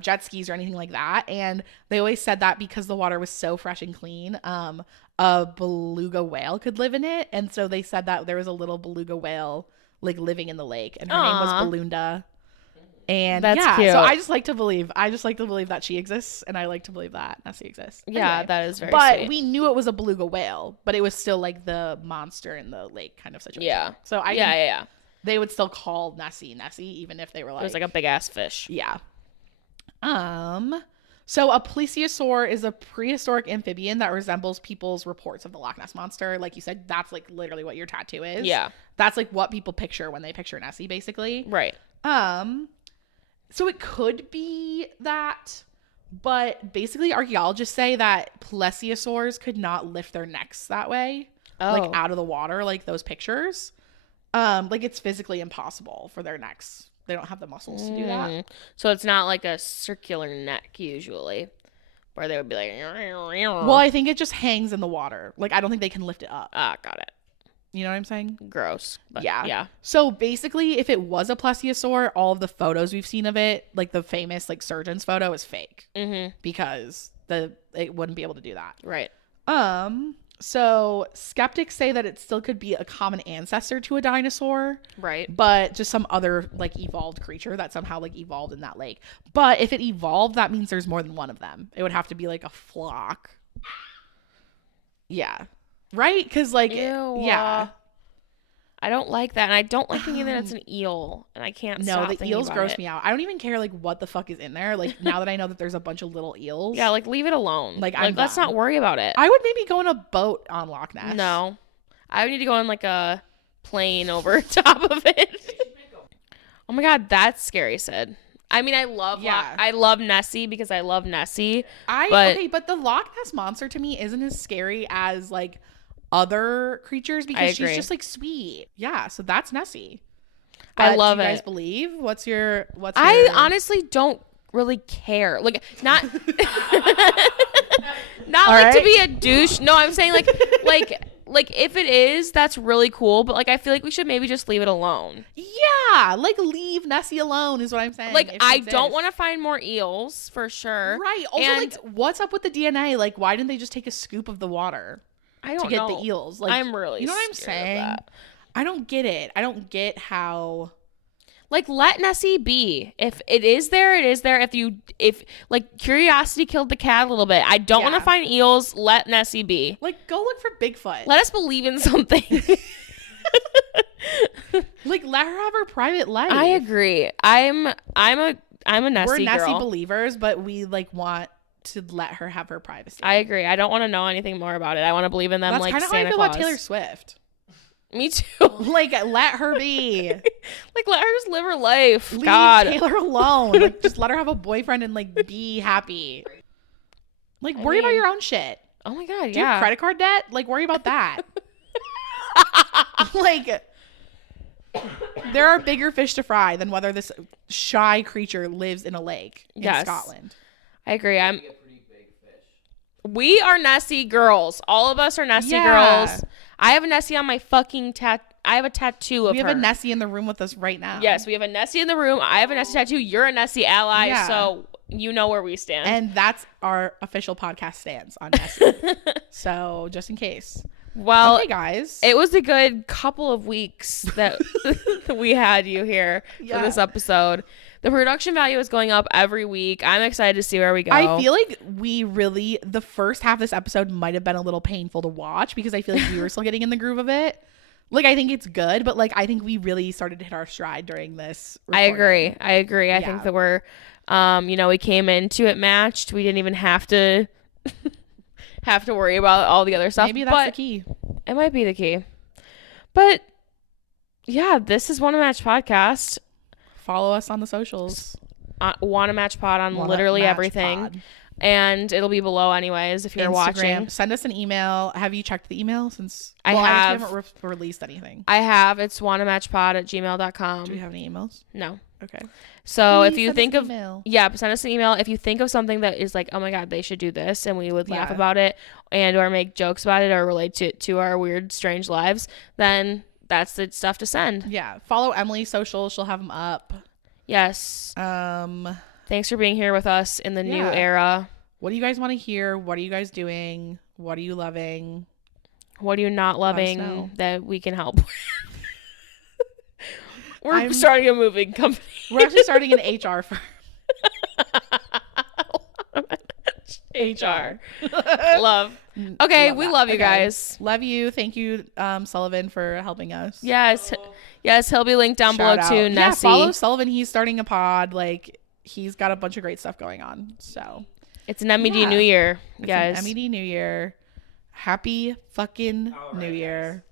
jet skis or anything like that. And they always said that because the water was so fresh and clean, a beluga whale could live in it. And so they said that there was a little beluga whale like living in the lake, and her name was Belinda. And that's cute. So I just like to believe that she exists, and I like to believe that Nessie exists. Yeah, anyway, that is very But sweet. we knew it was a beluga whale, but it was still like the monster in the lake kind of situation. Yeah. So yeah. They would still call Nessie, even if they were like, it was like a big ass fish. Yeah. So a plesiosaur is a prehistoric amphibian that resembles people's reports of the Loch Ness Monster. Like you said, that's like literally what your tattoo is. Yeah. That's like what people picture when they picture Nessie, basically. Right. So it could be that, but basically archaeologists say that plesiosaurs could not lift their necks that way, like out of the water, like those pictures. Like it's physically impossible for their necks. They don't have the muscles to do that. So it's not like a circular neck usually, where they would be like. Well, I think it just hangs in the water. Like I don't think they can lift it up. Ah, got it. You know what I'm saying? Gross. But yeah. So basically, if it was a plesiosaur, all of the photos we've seen of it, like the famous like surgeon's photo, is fake because it wouldn't be able to do that. Right. So skeptics say that it still could be a common ancestor to a dinosaur, right? But just some other like evolved creature that somehow like evolved in that lake. But if it evolved, that means there's more than one of them. It would have to be like a flock. Yeah. Right? Because like, ew. Yeah. I don't like that. And I don't like thinking that it's an eel. And I can't stop the thinking eels about gross it. me out. I don't even care like what the fuck is in there. Like now that I know that there's a bunch of little eels. Yeah, like leave it alone. Like let's not worry about it. I would maybe go on a boat on Loch Ness. No. I would need to go on like a plane over top of it. Oh my God, that's scary, Sid. I mean, I love Nessie because I love Nessie. But the Loch Ness Monster to me isn't as scary as like other creatures because she's just like sweet. Yeah, so that's Nessie. But I love it. Do you guys believe? I honestly don't really care. Like not not like to be a douche. No, I'm saying like if it is, that's really cool, but like I feel like we should maybe just leave it alone. Yeah, like leave Nessie alone is what I'm saying. Like I don't want to find more eels for sure. Right. Also, like what's up with the DNA? Like why didn't they just take a scoop of the water? I don't to get know. the eels. Like I'm really, you know what I'm saying? I don't get it. I don't get how. Like let Nessie be. If it is there, it is there. If like curiosity killed the cat a little bit. I don't want to find eels. Let Nessie be. Like go look for Bigfoot. Let us believe in something. Like let her have her private life. I agree. I'm a Nessie girl. We're Nessie believers, but we like want to let her have her privacy. I agree. I don't want to know anything more about it. I want to believe in them. That's like Santa Claus. That's kind of how I feel about Taylor Swift. Me too. Like let her be. Like let her just live her life. Leave God. Taylor alone. Like just let her have a boyfriend and like be happy. Like worry about your own shit. Oh my God, Do you have credit card debt? Like worry about that. Like there are bigger fish to fry than whether this shy creature lives in a lake in Scotland. I agree. We are Nessie girls. All of us are Nessie girls. I have a Nessie on my fucking I have a tattoo of her. We have a Nessie in the room with us right now. Yes, we have a Nessie in the room. I have a Nessie tattoo. You're a Nessie ally, so you know where we stand. And that's our official podcast stance on Nessie. So just in case. Well, okay, guys. It was a good couple of weeks that we had you here for this episode. The production value is going up every week. I'm excited to see where we go. I feel like the first half of this episode might have been a little painful to watch because I feel like we were still getting in the groove of it. Like, I think it's good, but like, I think we really started to hit our stride during this recording. I agree. I think that we're, we came into it matched. We didn't even have to worry about all the other stuff. Maybe that's the key. It might be the key. But yeah, this is Wanna Match Podcast. Follow us on the socials. Wanna Match Pod on literally everything. Pod. And it'll be below anyways if you're watching. Send us an email. Have you checked the email since? I have. We haven't released anything. I have. It's wannamatchpod@gmail.com. Do you have any emails? No. Okay. So if you think of send us an email. If you think of something that is like, oh my God, they should do this, and we would laugh about it and or make jokes about it or relate to our weird, strange lives, then that's the stuff to send. Yeah. Follow Emily's social. She'll have them up. Yes. Thanks for being here with us in the new era. What do you guys want to hear? What are you guys doing? What are you loving? What are you not loving that we can help with? We're starting a moving company. We're actually starting an HR firm. HR. Love. Okay, we love you guys. Love you. Thank you, Sullivan, for helping us. Yes. He'll be linked down below too. Nessie. Follow Sullivan. He's starting a pod. Like, he's got a bunch of great stuff going on. So It's an MED New Year, guys. An MED New Year. Happy fucking New Year.